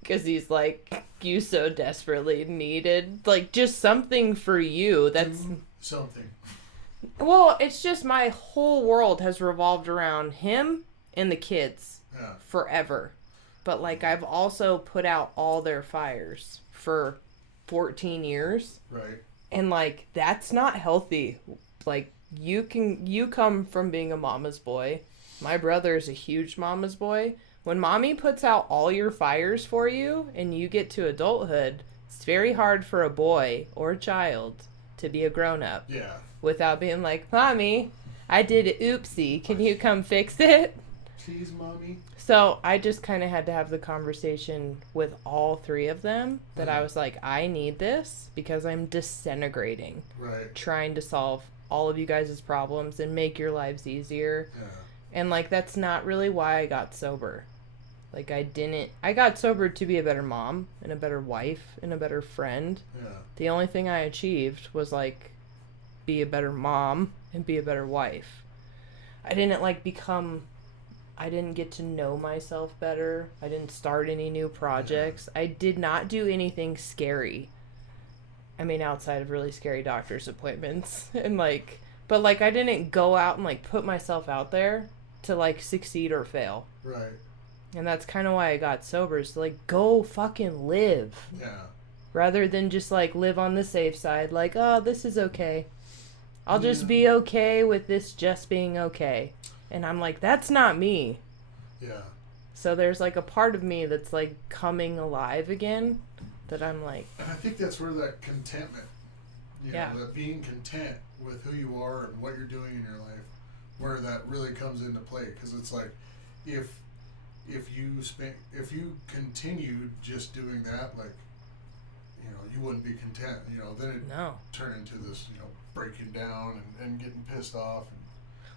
Because he's like, you so desperately needed, like, just something for you that's... Do something. Well, it's just my whole world has revolved around him and the kids Yeah. forever. But, like, I've also put out all their fires for 14 years. Right. And, like, that's not healthy. Like, you come from being a mama's boy. My brother is a huge mama's boy. When mommy puts out all your fires for you and you get to adulthood, it's very hard for a boy or a child to be a grown-up Yeah. without being like, Mommy, I did it, oopsie, can you come fix it? Please, mommy. So I just kind of had to have the conversation with all three of them that I was like, I need this because I'm disintegrating, Right. trying to solve all of you guys' problems and make your lives easier. Yeah. And, like, that's not really why I got sober. Like, I got sober to be a better mom and a better wife and a better friend. Yeah. The only thing I achieved was, like, be a better mom and be a better wife. I didn't, like, I didn't get to know myself better. I didn't start any new projects. I did not do anything scary. I mean, outside of really scary doctor's appointments. And, like, but, like, I didn't go out and, like, put myself out there to, like, succeed or fail. Right. And that's kind of why I got sober, is to, like, go fucking live. Yeah. Rather than just, like, live on the safe side. Like, oh, this is okay. I'll just Yeah. be okay with this just being okay. And I'm like, that's not me. Yeah. So there's, like, a part of me that's, like, coming alive again that I'm like, And I think that's where that contentment, Yeah. that being content with who you are and what you're doing in your life, where that really comes into play. Because it's like, if you continued just doing that, like, you wouldn't be content. Then it no. turn into this, breaking down and getting pissed off.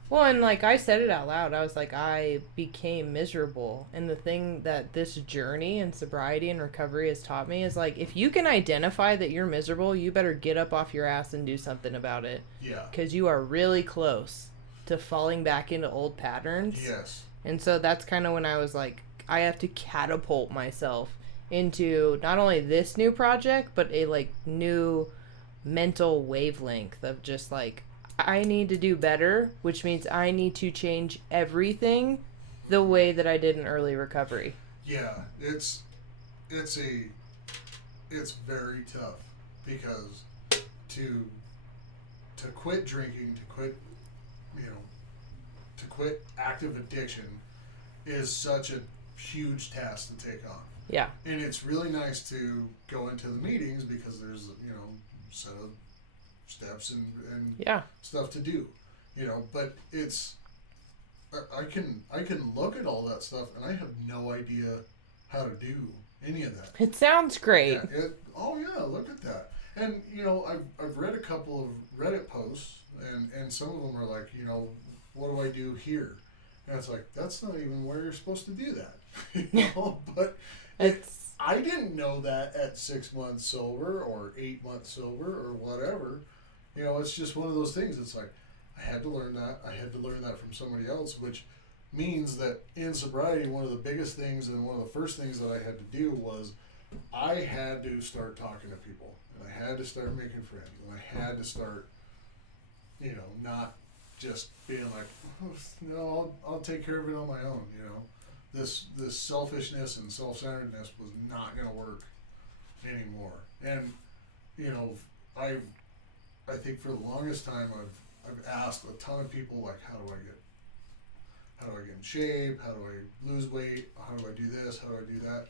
Well, and, like, I said it out loud. I was like, I became miserable. And the thing that this journey and sobriety and recovery has taught me is, like, if you can identify that you're miserable, you better get up off your ass and do something about it. Yeah. Because you are really close to falling back into old patterns. Yes. And so that's kind of when I was like, I have to catapult myself into not only this new project, but a, like, new mental wavelength of just, like, I need to do better, which means I need to change everything the way that I did in early recovery. Yeah, it's very tough because to quit drinking, to quit active addiction is such a huge task to take on. Yeah. And it's really nice to go into the meetings because there's set of steps and Yeah. stuff to do, but it's I can look at all that stuff and I have no idea how to do any of that. It sounds great. Yeah, look at that. And I've read a couple of Reddit posts and some of them are like, what do I do here? And it's like, that's not even where you're supposed to do that. But I didn't know that at 6 months sober or 8 months sober or whatever. It's just one of those things. It's like, I had to learn that. I had to learn that from somebody else, which means that in sobriety, one of the biggest things and one of the first things that I had to do was I had to start talking to people, and I had to start making friends, and I had to start, not just being like, oh, I'll take care of it on my own. This selfishness and self-centeredness was not going to work anymore. And I I think for the longest time I've asked a ton of people, like, how do I get in shape? How do I lose weight? How do I do this? How do I do that?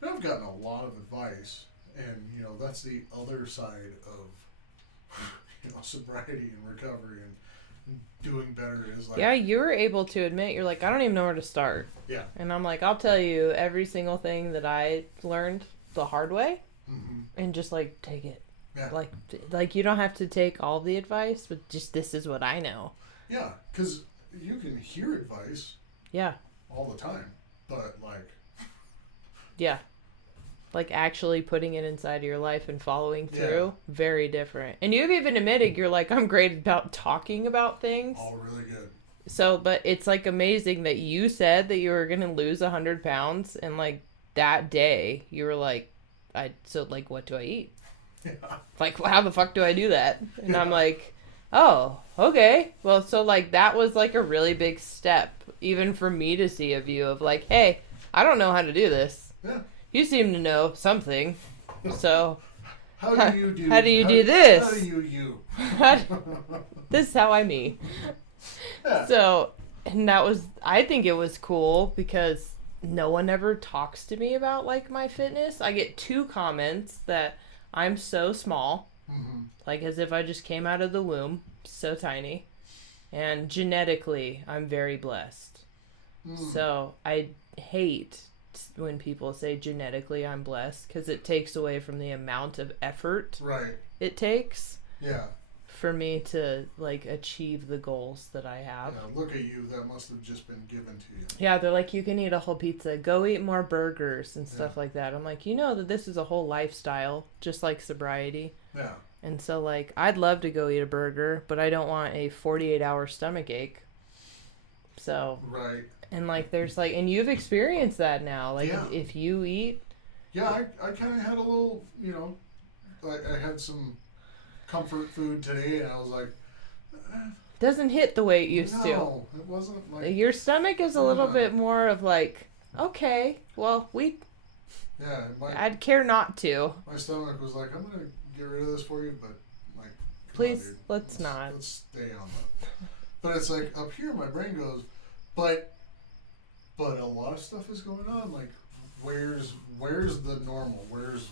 And I've gotten a lot of advice, and that's the other side of sobriety and recovery and doing better is like, Yeah, you were able to admit, you're like, I don't even know where to start. yeah. And I'm like, I'll tell you every single thing that I learned the hard way, Mm-hmm. and just like take it. Yeah. Like you don't have to take all the advice, but just this is what I know. Yeah, because you can hear advice Yeah. all the time, but like, Yeah. Like actually putting it inside of your life and following through, very different. And you've even admitted you're like, I'm great about talking about things. all really good. So, but it's like amazing that you said that you were going to lose 100 pounds. And like that day you were like, what do I eat? Yeah. Like, how the fuck do I do that? And Yeah. I'm like, oh, okay. Well, so like that was like a really big step, even for me to see a view of like, hey, I don't know how to do this. Yeah. You seem to know something. So How do you do? how do you do this? How do you? this is how I'm me. Yeah. So, and that was, I think it was cool because no one ever talks to me about like my fitness. I get 2 comments that I'm so small, Mm-hmm. like as if I just came out of the womb, so tiny. And genetically, I'm very blessed. Mm. So I hate when people say genetically I'm blessed because it takes away from the amount of effort Right. it takes Yeah. for me to like achieve the goals that I have. Yeah. Look at you. That must have just been given to you. Yeah, they're like, you can eat a whole pizza, go eat more burgers and stuff like that. I'm like, you know that this is a whole lifestyle, just like sobriety. Yeah. And so like, I'd love to go eat a burger, but I don't want a 48-hour stomach ache. So, Right. and like, there's like, and you've experienced that now. Like, Yeah. if you eat, Yeah. I kind of had a little. I had some comfort food today, and I was like, doesn't hit the way it used to. no, it wasn't like. Your stomach is a little Yeah. bit more of like, okay, well, Yeah. I'd care not to. My stomach was like, I'm gonna get rid of this for you, but like, come Please, on, dude. let's not. Let's stay on that. But it's like up here, my brain goes, but a lot of stuff is going on. Like, where's the normal? Where's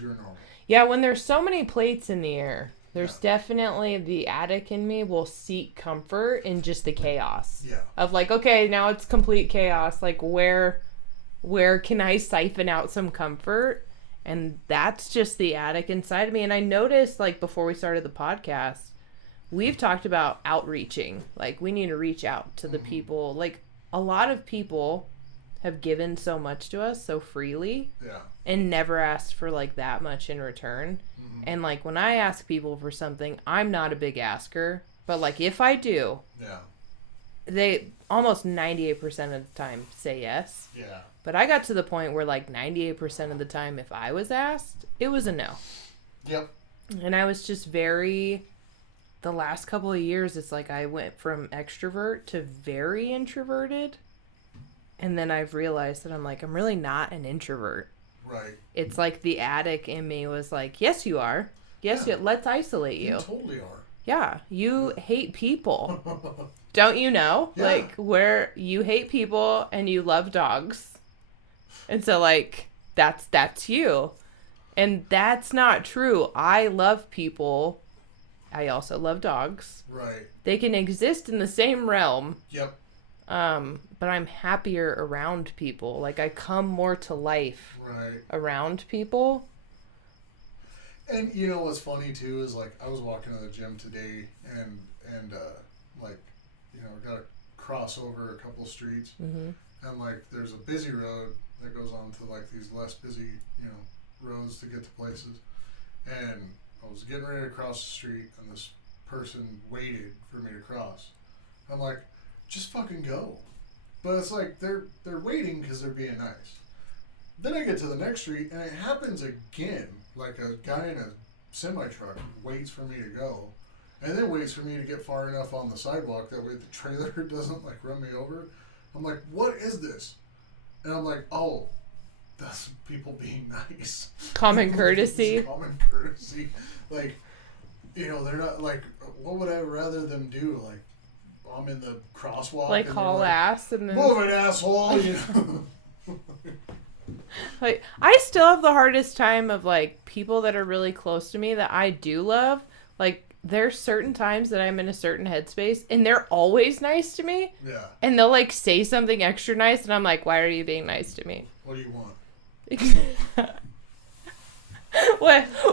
your normal? Yeah, when there's so many plates in the air, there's Yeah. definitely the addict in me will seek comfort in just the chaos. Yeah. Of like, okay, now it's complete chaos. Like, where can I siphon out some comfort? And that's just the addict inside of me. And I noticed, like, before we started the podcast, we've talked about outreaching. Like, we need to reach out to the people. Like, a lot of people have given so much to us so freely Yeah. and never asked for, like, that much in return. Mm-hmm. And, like, when I ask people for something, I'm not a big asker. But, like, if I do, Yeah. they almost 98% of the time say yes. Yeah. But I got to the point where like 98% of the time if I was asked, it was a no. Yep. And I was just the last couple of years, it's like I went from extrovert to very introverted. And then I've realized that I'm really not an introvert. Right. It's like the addict in me was like, yes, you are. Yes, Yeah. let's isolate You you. totally are. Yeah, you hate people. Don't you know? Yeah. Like, where you hate people and you love dogs. And so, like, that's you. And that's not true. I love people. I also love dogs. Right. They can exist in the same realm. Yep. But I'm happier around people. Like, I come more to life Right. around people. And what's funny too is like I was walking to the gym today and got to cross over a couple streets Mm-hmm. and like there's a busy road that goes on to like these less busy roads to get to places, and I was getting ready to cross the street and this person waited for me to cross. I'm like, just fucking go. But it's like they're waiting because they're being nice. Then I get to the next street, and it happens again. Like a guy in a semi-truck waits for me to go, and then waits for me to get far enough on the sidewalk that way the trailer doesn't like run me over. I'm like, what is this? And I'm like, oh, that's people being nice. Common courtesy. Common courtesy. Like, you know, they're not like, what would I rather them do? Like, I'm in the crosswalk. Like and haul they're like, ass and then. move it, asshole. You know? Like, I still have the hardest time of like people that are really close to me that I do love. Like, there's certain times that I'm in a certain headspace and they're always nice to me. Yeah. And they'll like say something extra nice and I'm like, why are you being nice to me? What do you want?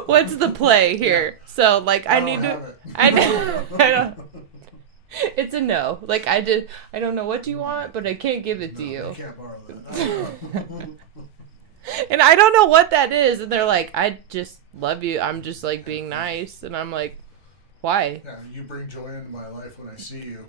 What's the play here? Yeah. So like I need to I don't it's a no. Like I don't know what you want, but I can't give it to you. You can't borrow that. And I don't know what that is, and they're like, I just love you. I'm just like being nice, and I'm like, why? Yeah, you bring joy into my life when I see you.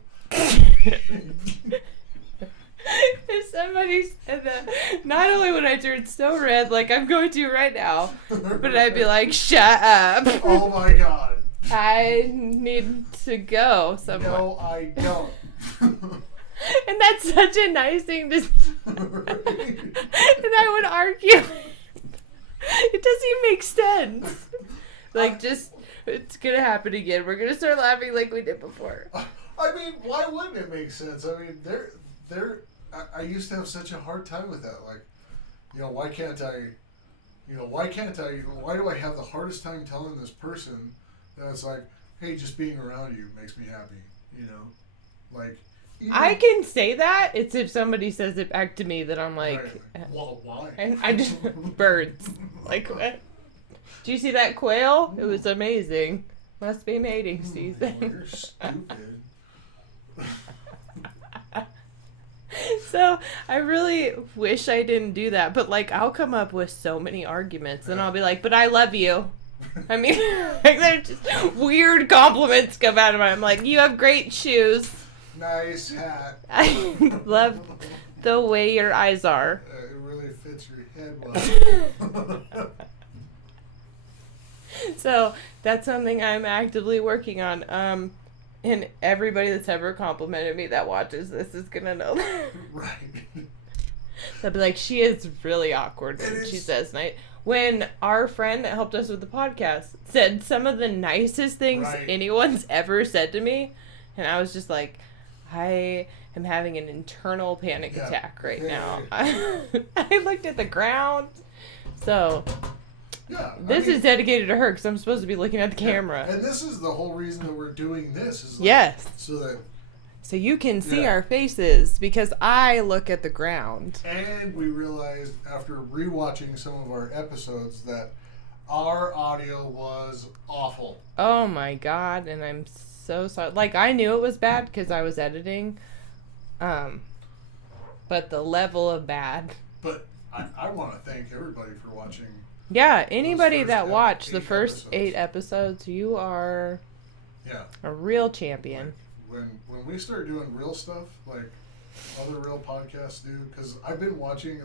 If somebody said that, not only would I turn so red, like I'm going to right now, but I'd be like, shut up. Oh my god. I need to go somewhere. No, I don't. And that's such a nice thing to say. And I would argue. It doesn't even make sense. Like, just, it's going to happen again. We're going to start laughing like we did before. I mean, why wouldn't it make sense? I mean, I used to have such a hard time with that. Like, you know, why do I have the hardest time telling this person that it's like, hey, just being around you makes me happy, you know? Like, I can say that. It's if somebody says it back to me that I'm like, right. Well, why? And I just, birds. Like, what? Did you see that quail? It was amazing. Must be mating season. Oh, you're stupid. So I really wish I didn't do that, but like I'll come up with so many arguments and I'll be like, but I love you. I mean, like they're just weird compliments come out of my, I'm like, you have great shoes. Nice hat. I love the way your eyes are. It really fits your head well. So that's something I'm actively working on. And everybody that's ever complimented me that watches this is gonna know that. Right. They'll be like, she is really awkward when she says night. When our friend that helped us with the podcast said some of the nicest things anyone's ever said to me, and I was just like, I am having an internal panic attack right now. I looked at the ground. So yeah, this is dedicated to her because I'm supposed to be looking at the camera. And this is the whole reason that we're doing this. Is like, yes. So you can see our faces because I look at the ground. And we realized after rewatching some of our episodes that our audio was awful. Oh my god, and I'm so sorry. Like, I knew it was bad because I was editing. But the level of bad. But I want to thank everybody for watching. Yeah, anybody that watched the first 8 episodes, you are a real champion. Like, when we start doing real stuff, like other real podcasts do, because I've been watching,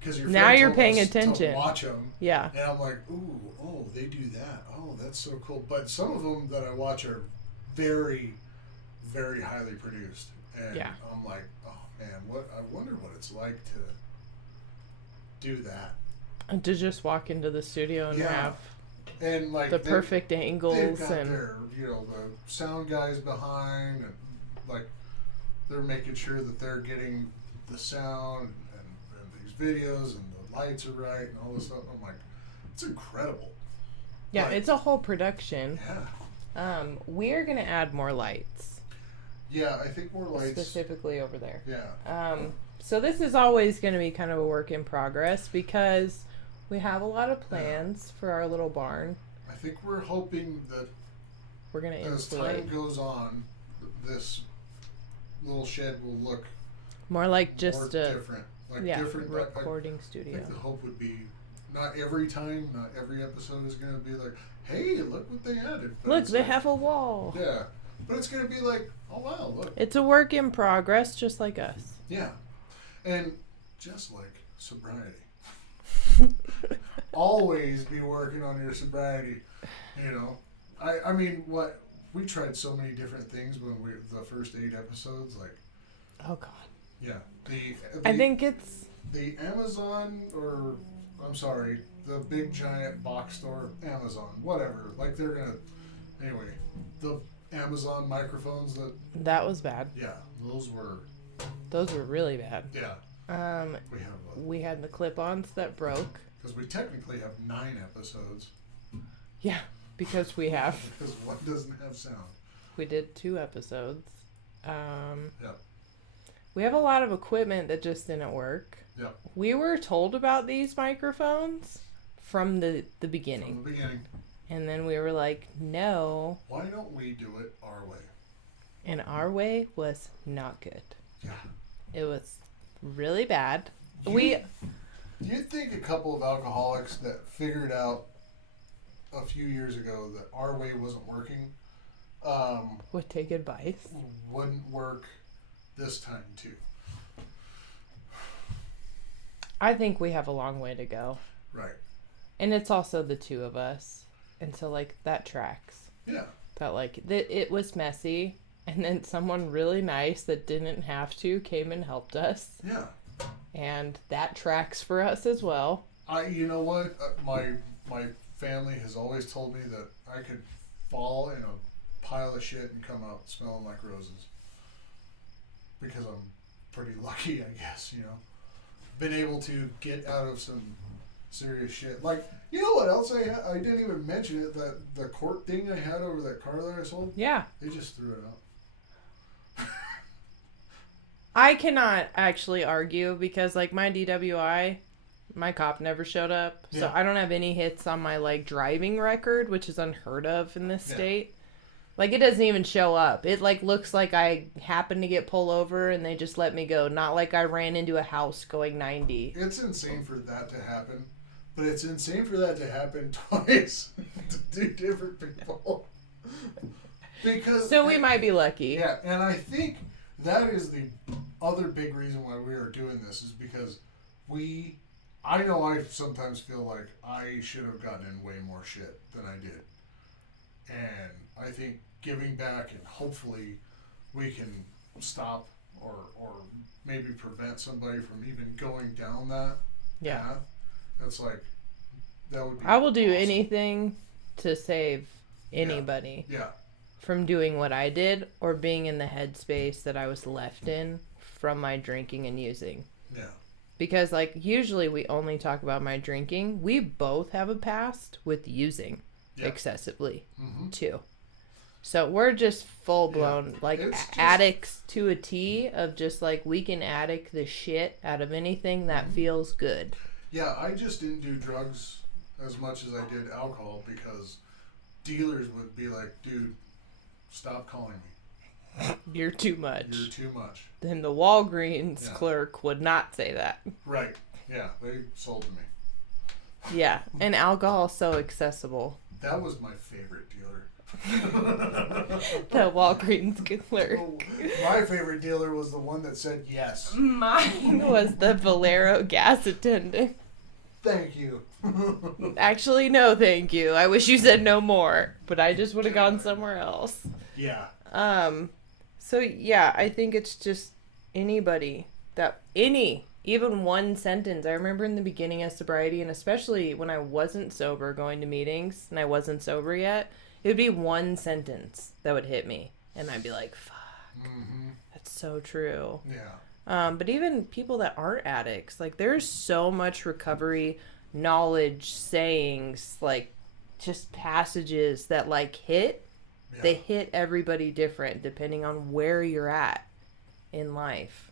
because now you're paying attention. To watch them. Yeah. And I'm like, ooh, oh, they do that. Oh, that's so cool. But some of them that I watch are very, very highly produced. And I'm like, oh man, I wonder what it's like to do that. And to just walk into the studio and have and like the perfect angles they've got and their, the sound guys behind, and like they're making sure that they're getting the sound and these videos and the lights are right and all this stuff. I'm like, it's incredible. Yeah, it's a whole production. Yeah. We're gonna add more lights. Yeah, I think more lights specifically over there. Yeah. So this is always going to be kind of a work in progress because we have a lot of plans for our little barn. I think we're hoping that we're going to as time goes on, this little shed will look more like just a different, different recording studio. I think the hope would be not every episode is going to be like, hey, look what they added. But look, they have a wall. Yeah, but it's going to be like, oh wow, look. It's a work in progress, just like us. Yeah. And just like sobriety. Always be working on your sobriety. You know, I mean, what we tried so many different things when the first 8 episodes, like, Oh God. yeah, I think it's the Amazon, or I'm sorry, the big giant box store, Amazon, whatever. Like they're gonna, anyway, the Amazon microphones that was bad. yeah, those were really bad. yeah. We have We had the clip-ons that broke. because we technically have 9 episodes Yeah, because we have. because one doesn't have sound. We did 2 episodes. Yep. We have a lot of equipment that just didn't work. Yep. We were told about these microphones from the beginning. From the beginning. And then we were like, no. Why don't we do it our way? And our way was not good. Yeah. It was really bad. Do you think a couple of alcoholics that figured out a few years ago that our way wasn't working would take advice. wouldn't work this time too? I think we have a long way to go. Right. And it's also the 2 of us. And so, like, that tracks. Yeah. That, like, it was messy. And then someone really nice that didn't have to came and helped us. Yeah. And that tracks for us as well. You know what? My family has always told me that I could fall in a pile of shit and come out smelling like roses. Because I'm pretty lucky, I guess, you know. Been able to get out of some serious shit. Like, you know what else I didn't even mention it, that the court thing I had over that car that I sold? Yeah. They just threw it out. I cannot actually argue because, like, my DWI, my cop never showed up. So Yeah. I don't have any hits on my, like, driving record, which is unheard of in this Yeah. state. Like, it doesn't even show up. It, like, looks like I happened to get pulled over and they just let me go. Not like I ran into a house going 90. It's insane for that to happen. But it's insane for that to happen twice to 2 different people. Because So we might be lucky. Yeah, and I think that is the other big reason why we are doing this is because I know I sometimes feel like I should have gotten in way more shit than I did. And I think giving back and hopefully we can stop or maybe prevent somebody from even going down that Yeah. path. That's like, that would be I will do awesome. anything to save anybody Yeah, from doing what I did or being in the headspace that I was left in from my drinking and using. yeah, Because, like, usually we only talk about my drinking. We both have a past with using yeah. excessively, Mm-hmm. too. So we're just full-blown, Yeah. like, It's just- addicts to a T of just, like, we can addict the shit out of anything that feels good. Yeah, I just didn't do drugs as much as I did alcohol because dealers would be like, dude, stop calling me. You're too much. You're too much. Then the Walgreens Yeah. clerk would not say that. Right. Yeah, they sold to me. Yeah, and alcohol's so accessible. That was my favorite dealer. The Walgreens clerk. My favorite dealer was the one that said yes. Mine was the Valero gas attendant. Thank you. Actually, no, thank you. I wish you said no more, but I just would have gone somewhere else. Yeah. So yeah, I think it's just anybody even one sentence. I remember in the beginning of sobriety, and especially when I wasn't sober going to meetings and I wasn't sober yet, it would be one sentence that would hit me. And I'd be like, fuck, Mm-hmm. that's so true. Yeah. But even people that aren't addicts, like, there's so much recovery knowledge, sayings, like, just passages that, like, hit. Yeah. They hit everybody different depending on where you're at in life.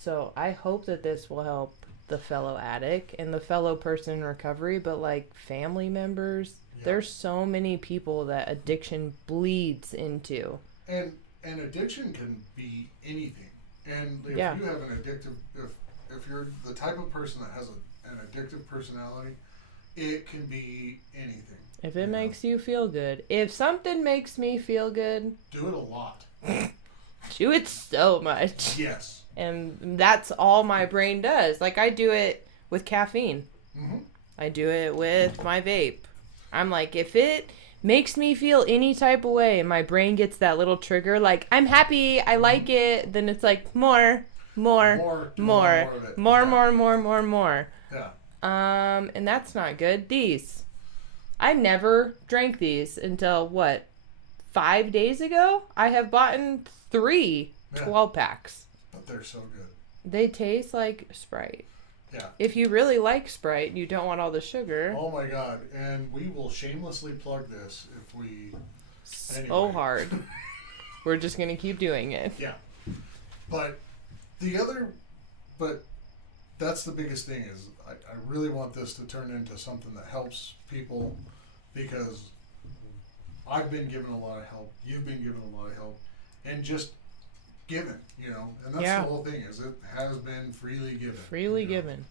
So I hope that this will help the fellow addict and the fellow person in recovery, but, like, family members. Yeah. There's so many people that addiction bleeds into. And addiction can be anything. And if Yeah. you have an addictive, if you're the type of person that has an addictive personality, it can be anything. If it makes you feel good. If something makes me feel good, Do it a lot. Do it so much. Yes. And that's all my brain does. Like, I do it with caffeine. Mm-hmm. I do it with my vape. I'm like, if it makes me feel any type of way and my brain gets that little trigger, like, I'm happy, I like it, then it's like, more. More. Yeah. And that's not good. These. I never drank these until, 5 days ago? I have bought 3 12-packs. But they're so good. They taste like Sprite. Yeah. If you really like Sprite and you don't want all the sugar. Oh my God. And we will shamelessly plug this if we... So hard. We're just going to keep doing it. Yeah. But that's the biggest thing is I really want this to turn into something that helps people because I've been given a lot of help. You've been given a lot of help. And just given, and that's the whole thing is it has been freely given. Freely given.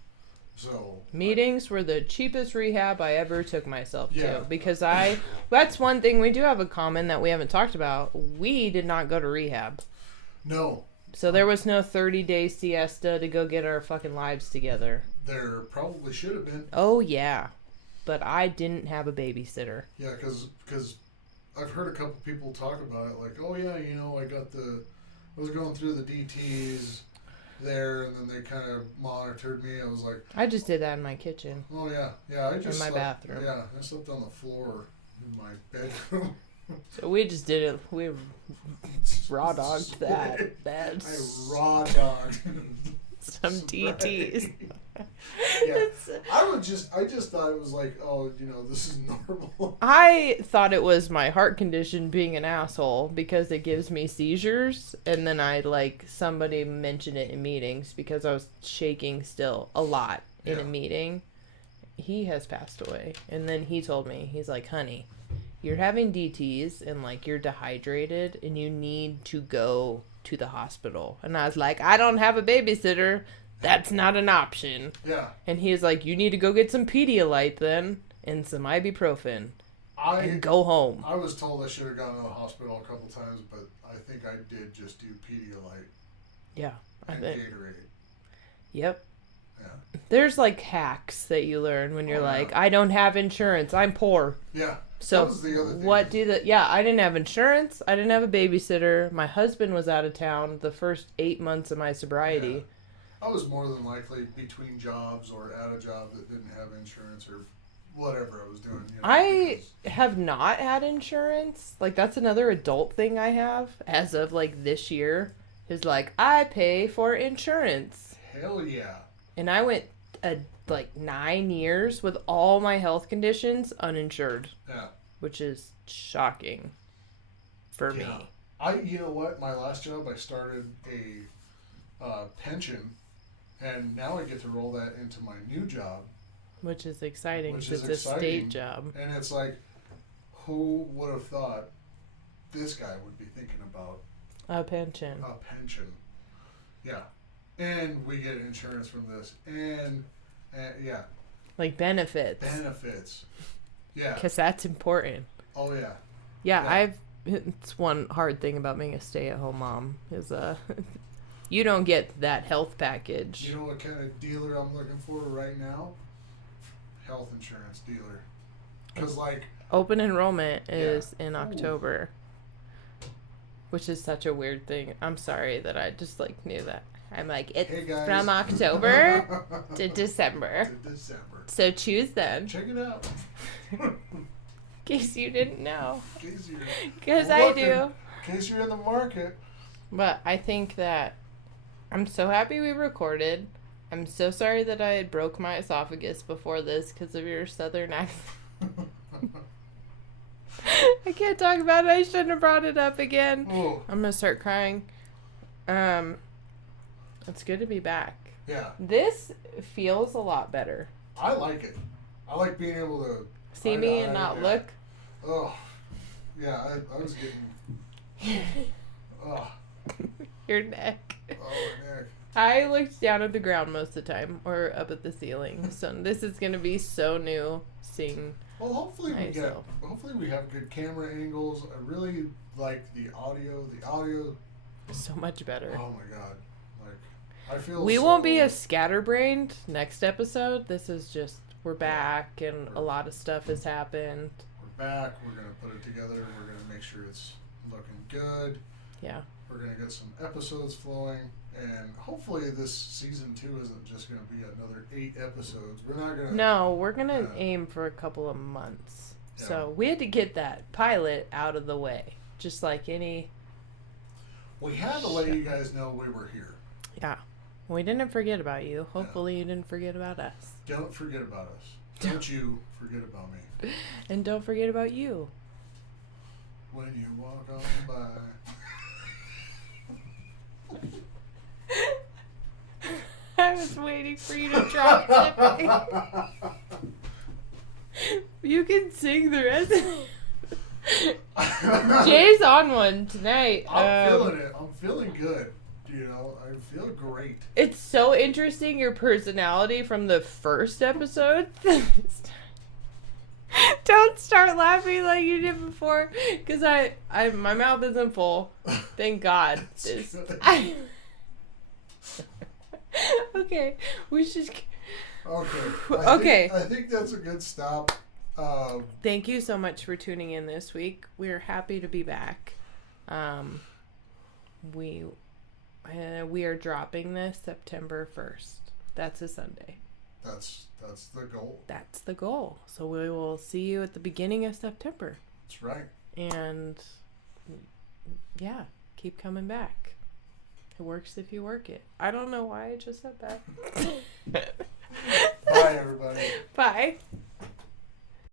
So meetings were the cheapest rehab I ever took myself to because that's one thing we do have in common that we haven't talked about. We did not go to rehab. No. So there was no 30-day siesta to go get our fucking lives together. There probably should have been. Oh yeah. But I didn't have a babysitter. Yeah, because I've heard a couple people talk about it like, oh yeah, I was going through the DTs there, and then they kind of monitored me. I was like... I just did that in my kitchen. Oh, yeah. Yeah, I just in my bathroom. Yeah, I slept on the floor in my bedroom. So we just did it. We raw dogged that. I raw dogged some DTs. Yeah. I just thought it was like, oh, this is normal. I thought it was my heart condition being an asshole because it gives me seizures, and then somebody mentioned it in meetings because I was shaking still a lot in a meeting. He has passed away, and then he told me, he's like, honey, you're having DTs and you're dehydrated and you need to go to the hospital. And I was like, I don't have a babysitter. That's not an option. Yeah. And he's like, you need to go get some Pedialyte then and some ibuprofen and go home. I was told I should have gone to the hospital a couple times, but I think I did just do Pedialyte. Yeah. And Gatorade. Yep. Yeah. There's hacks that you learn when you're I don't have insurance. I'm poor. Yeah. So that was the other thing. I didn't have insurance. I didn't have a babysitter. My husband was out of town the first 8 months of my sobriety. Yeah. I was more than likely between jobs or at a job that didn't have insurance or whatever I was doing. I have not had insurance. That's another adult thing I have as of this year is I pay for insurance. Hell yeah. And I went 9 years with all my health conditions uninsured. Yeah. Which is shocking for me. You know what? My last job, I started a pension, and now I get to roll that into my new job. Which is exciting because it's a state job. And it's who would have thought this guy would be thinking about a pension? Yeah. And we get insurance from this. And yeah. Benefits. Yeah. Because that's important. Oh, yeah. Yeah, it's one hard thing about being a stay-at-home mom is you don't get that health package. You know what kind of dealer I'm looking for right now? Health insurance dealer. Because open enrollment is in October. Which is such a weird thing. I'm sorry that I just knew that. I'm it's from October to December. So choose then. Check it out. In case you didn't know. Because I do. In case you're in the market. But I think that I'm so happy we recorded. I'm so sorry that I had broke my esophagus before this because of your southern accent. I can't talk about it. I shouldn't have brought it up again. Ooh. I'm going to start crying. It's good to be back. Yeah. This feels a lot better. I like it. I like being able to see me and not look. Oh, yeah. I was getting. Oh. Your neck. Oh, my neck. I looked down at the ground most of the time, or up at the ceiling. So this is gonna be so new seeing. Well, hopefully myself. we have good camera angles. I really like the audio. The audio So much better. Oh my god. Like, I feel We so- won't be as scatterbrained next episode. This is just, we're back and a lot of stuff has happened. We're back. We're gonna put it together. We're gonna make sure it's looking good. Yeah. We're gonna get some episodes flowing, and hopefully this season 2 isn't just gonna be another 8 episodes. We're not gonna. No, we're going to Yeah. aim for a couple of months. Yeah. So we had to get that pilot out of the way. Just like any. We had to let you guys know we were here. Yeah. We didn't forget about you. Hopefully you didn't forget about us. Don't forget about us. Don't you forget about me. And don't forget about you. When you walk on by. I was waiting for you to drop something. You can sing the rest of it. Jay's on one tonight. I'm feeling it. I'm feeling good. You know, I feel great. It's so interesting your personality from the first episode. Don't start laughing like you did before, because my mouth isn't full. Thank God. Okay, we should. Okay. Okay. I think that's a good stop. Thank you so much for tuning in this week. We're happy to be back. We are dropping this September 1st. That's a Sunday. That's the goal. That's the goal. So we will see you at the beginning of September. That's right. And yeah, keep coming back. It works if you work it. I don't know why I just said that. Bye, everybody. Bye.